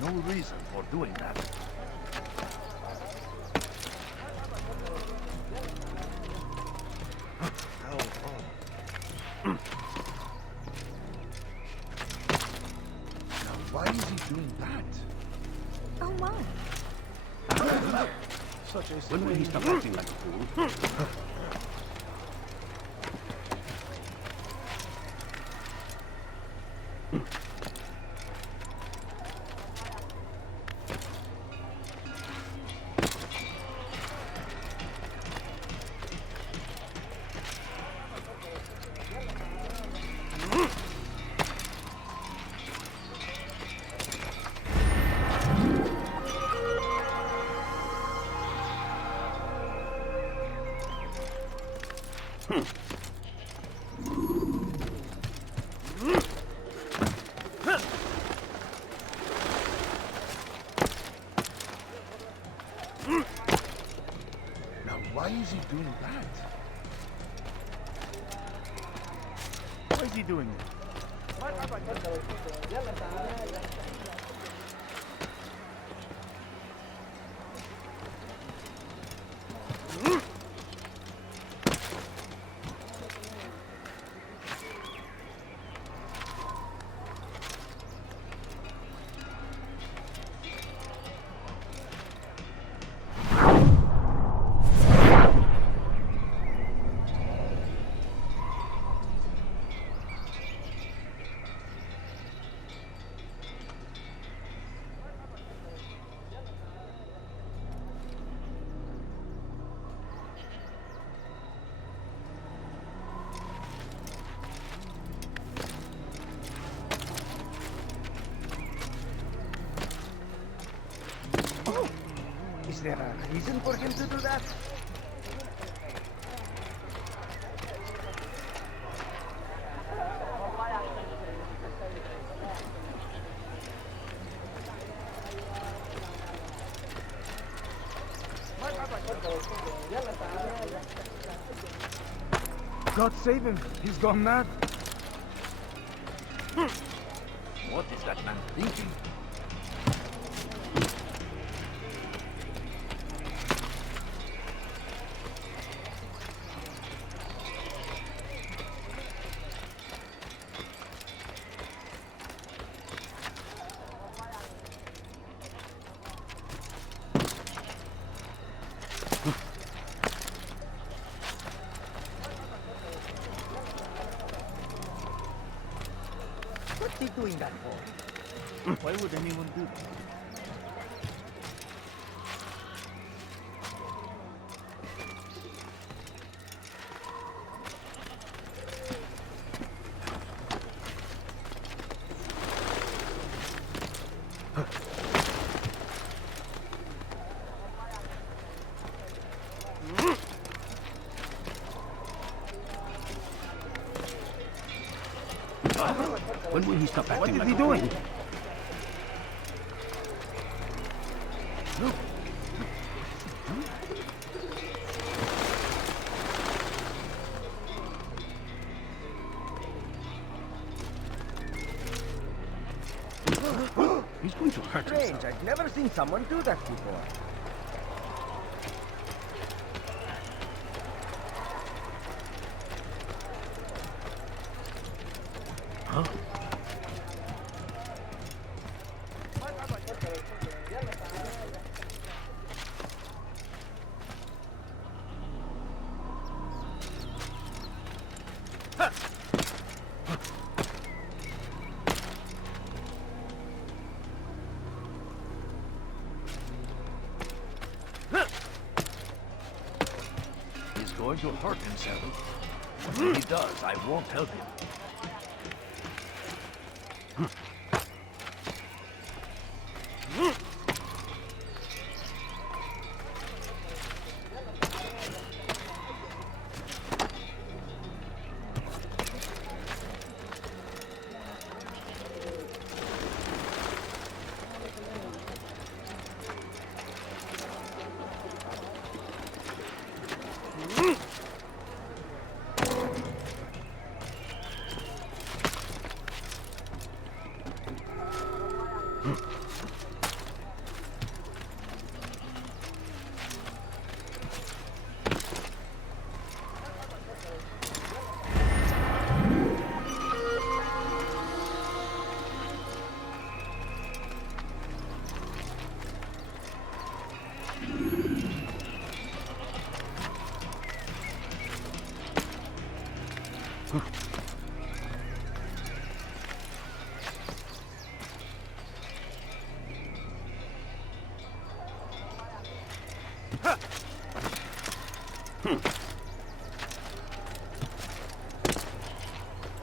No reason for doing that. Now, why is he doing that? Oh my. Such a When will he stop acting like a fool? Now, why is he doing that? Why is he doing that? Is there a reason for him to do that? God save him. He's gone mad. What is that man thinking? What's he doing that for? Why would anyone do that? When will he stop acting What like is he a doing? fool? Look. He's going to hurt Strange, himself. I've never seen someone do that before. Huh? going to hurt himself. And when he does, I won't help him.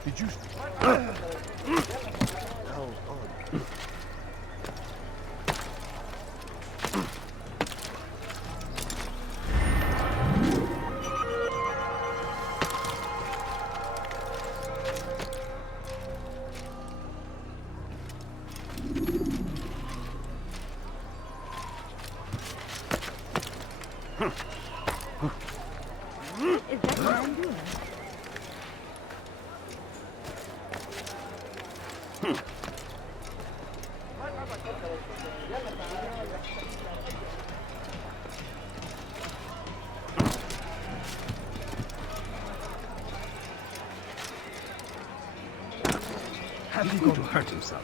Did you... Is that what I'm doing? He's going to hurt himself.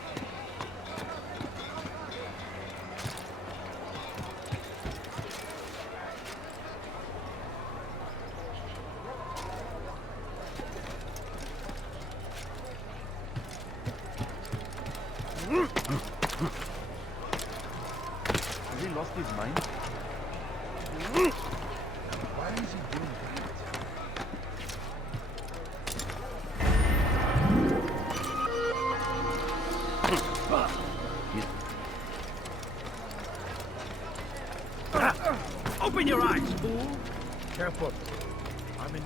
Has he lost his mind? Why is he doing that? Open your eyes, fool! Careful. I'm in...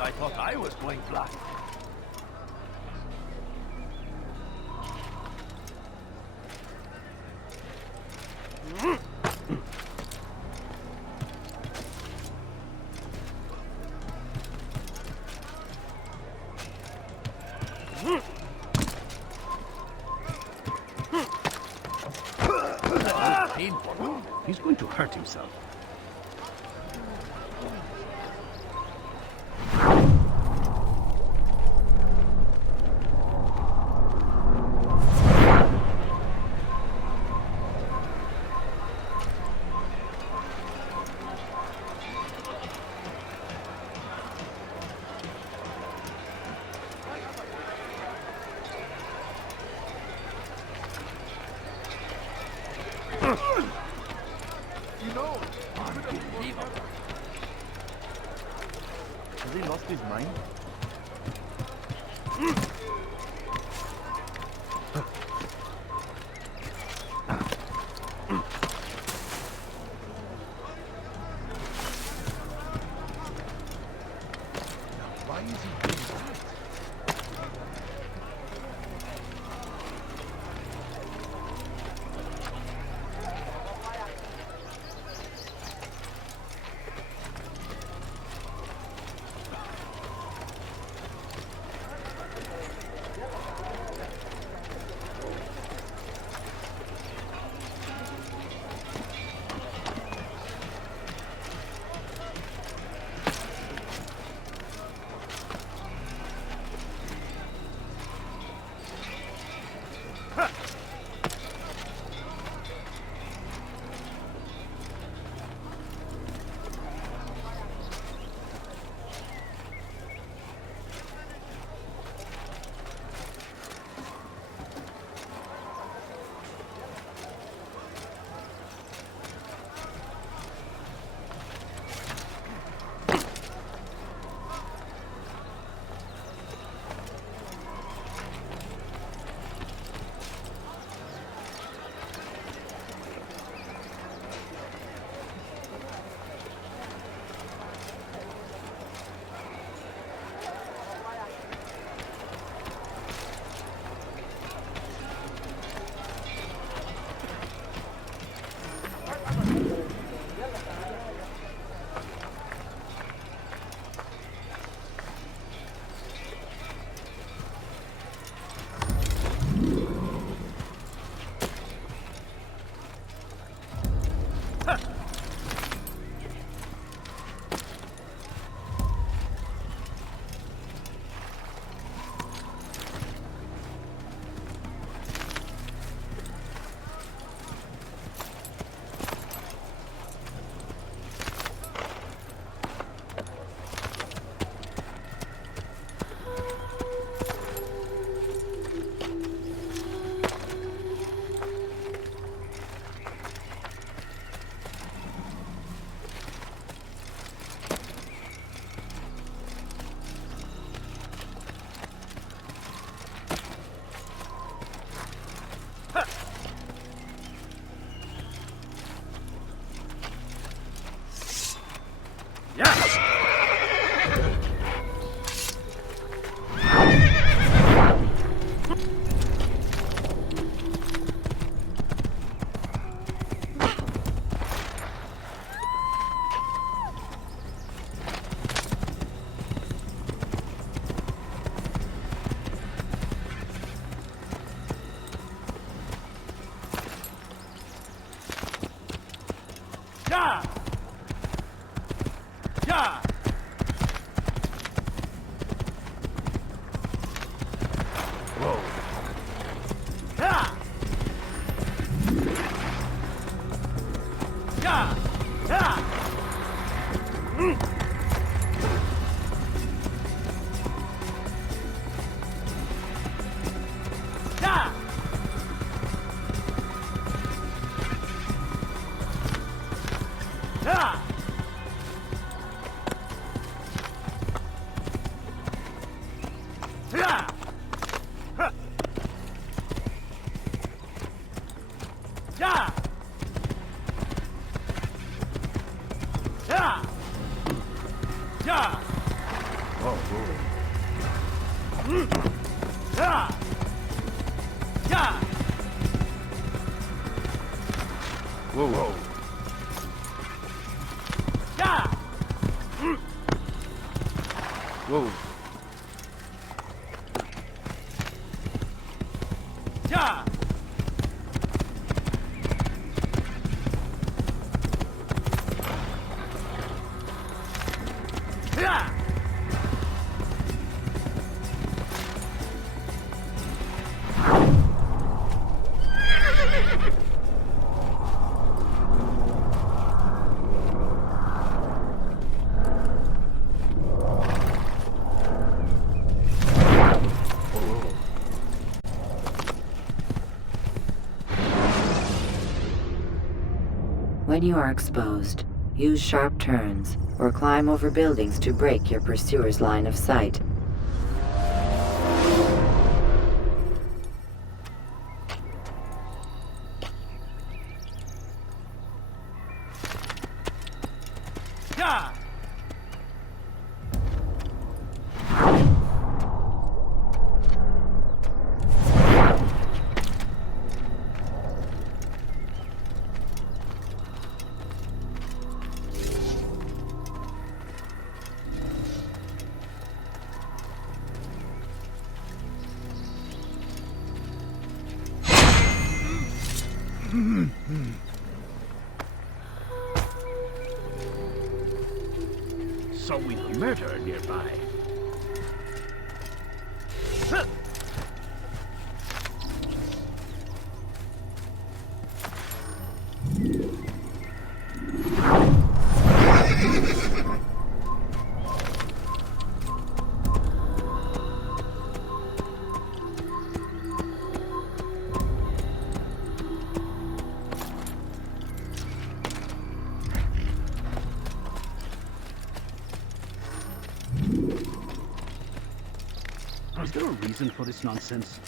I thought I was going blind. Painful. He's going to hurt himself. You know, unbelievable. Has he lost his mind? Why is he doing that? Yeah! Yeah! Whoa. Yeah! Yeah! Yeah! Yeah! Yeah! Yeah! Huh. Yeah! Yeah! Yeah! Oh, Yeah! Yeah! whoa. Whoa. Yeah! Whoa. Yeah! Yeah! When you are exposed, use sharp turns or climb over buildings to break your pursuer's line of sight. Yeah! So we murder nearby. Is there a reason for this nonsense?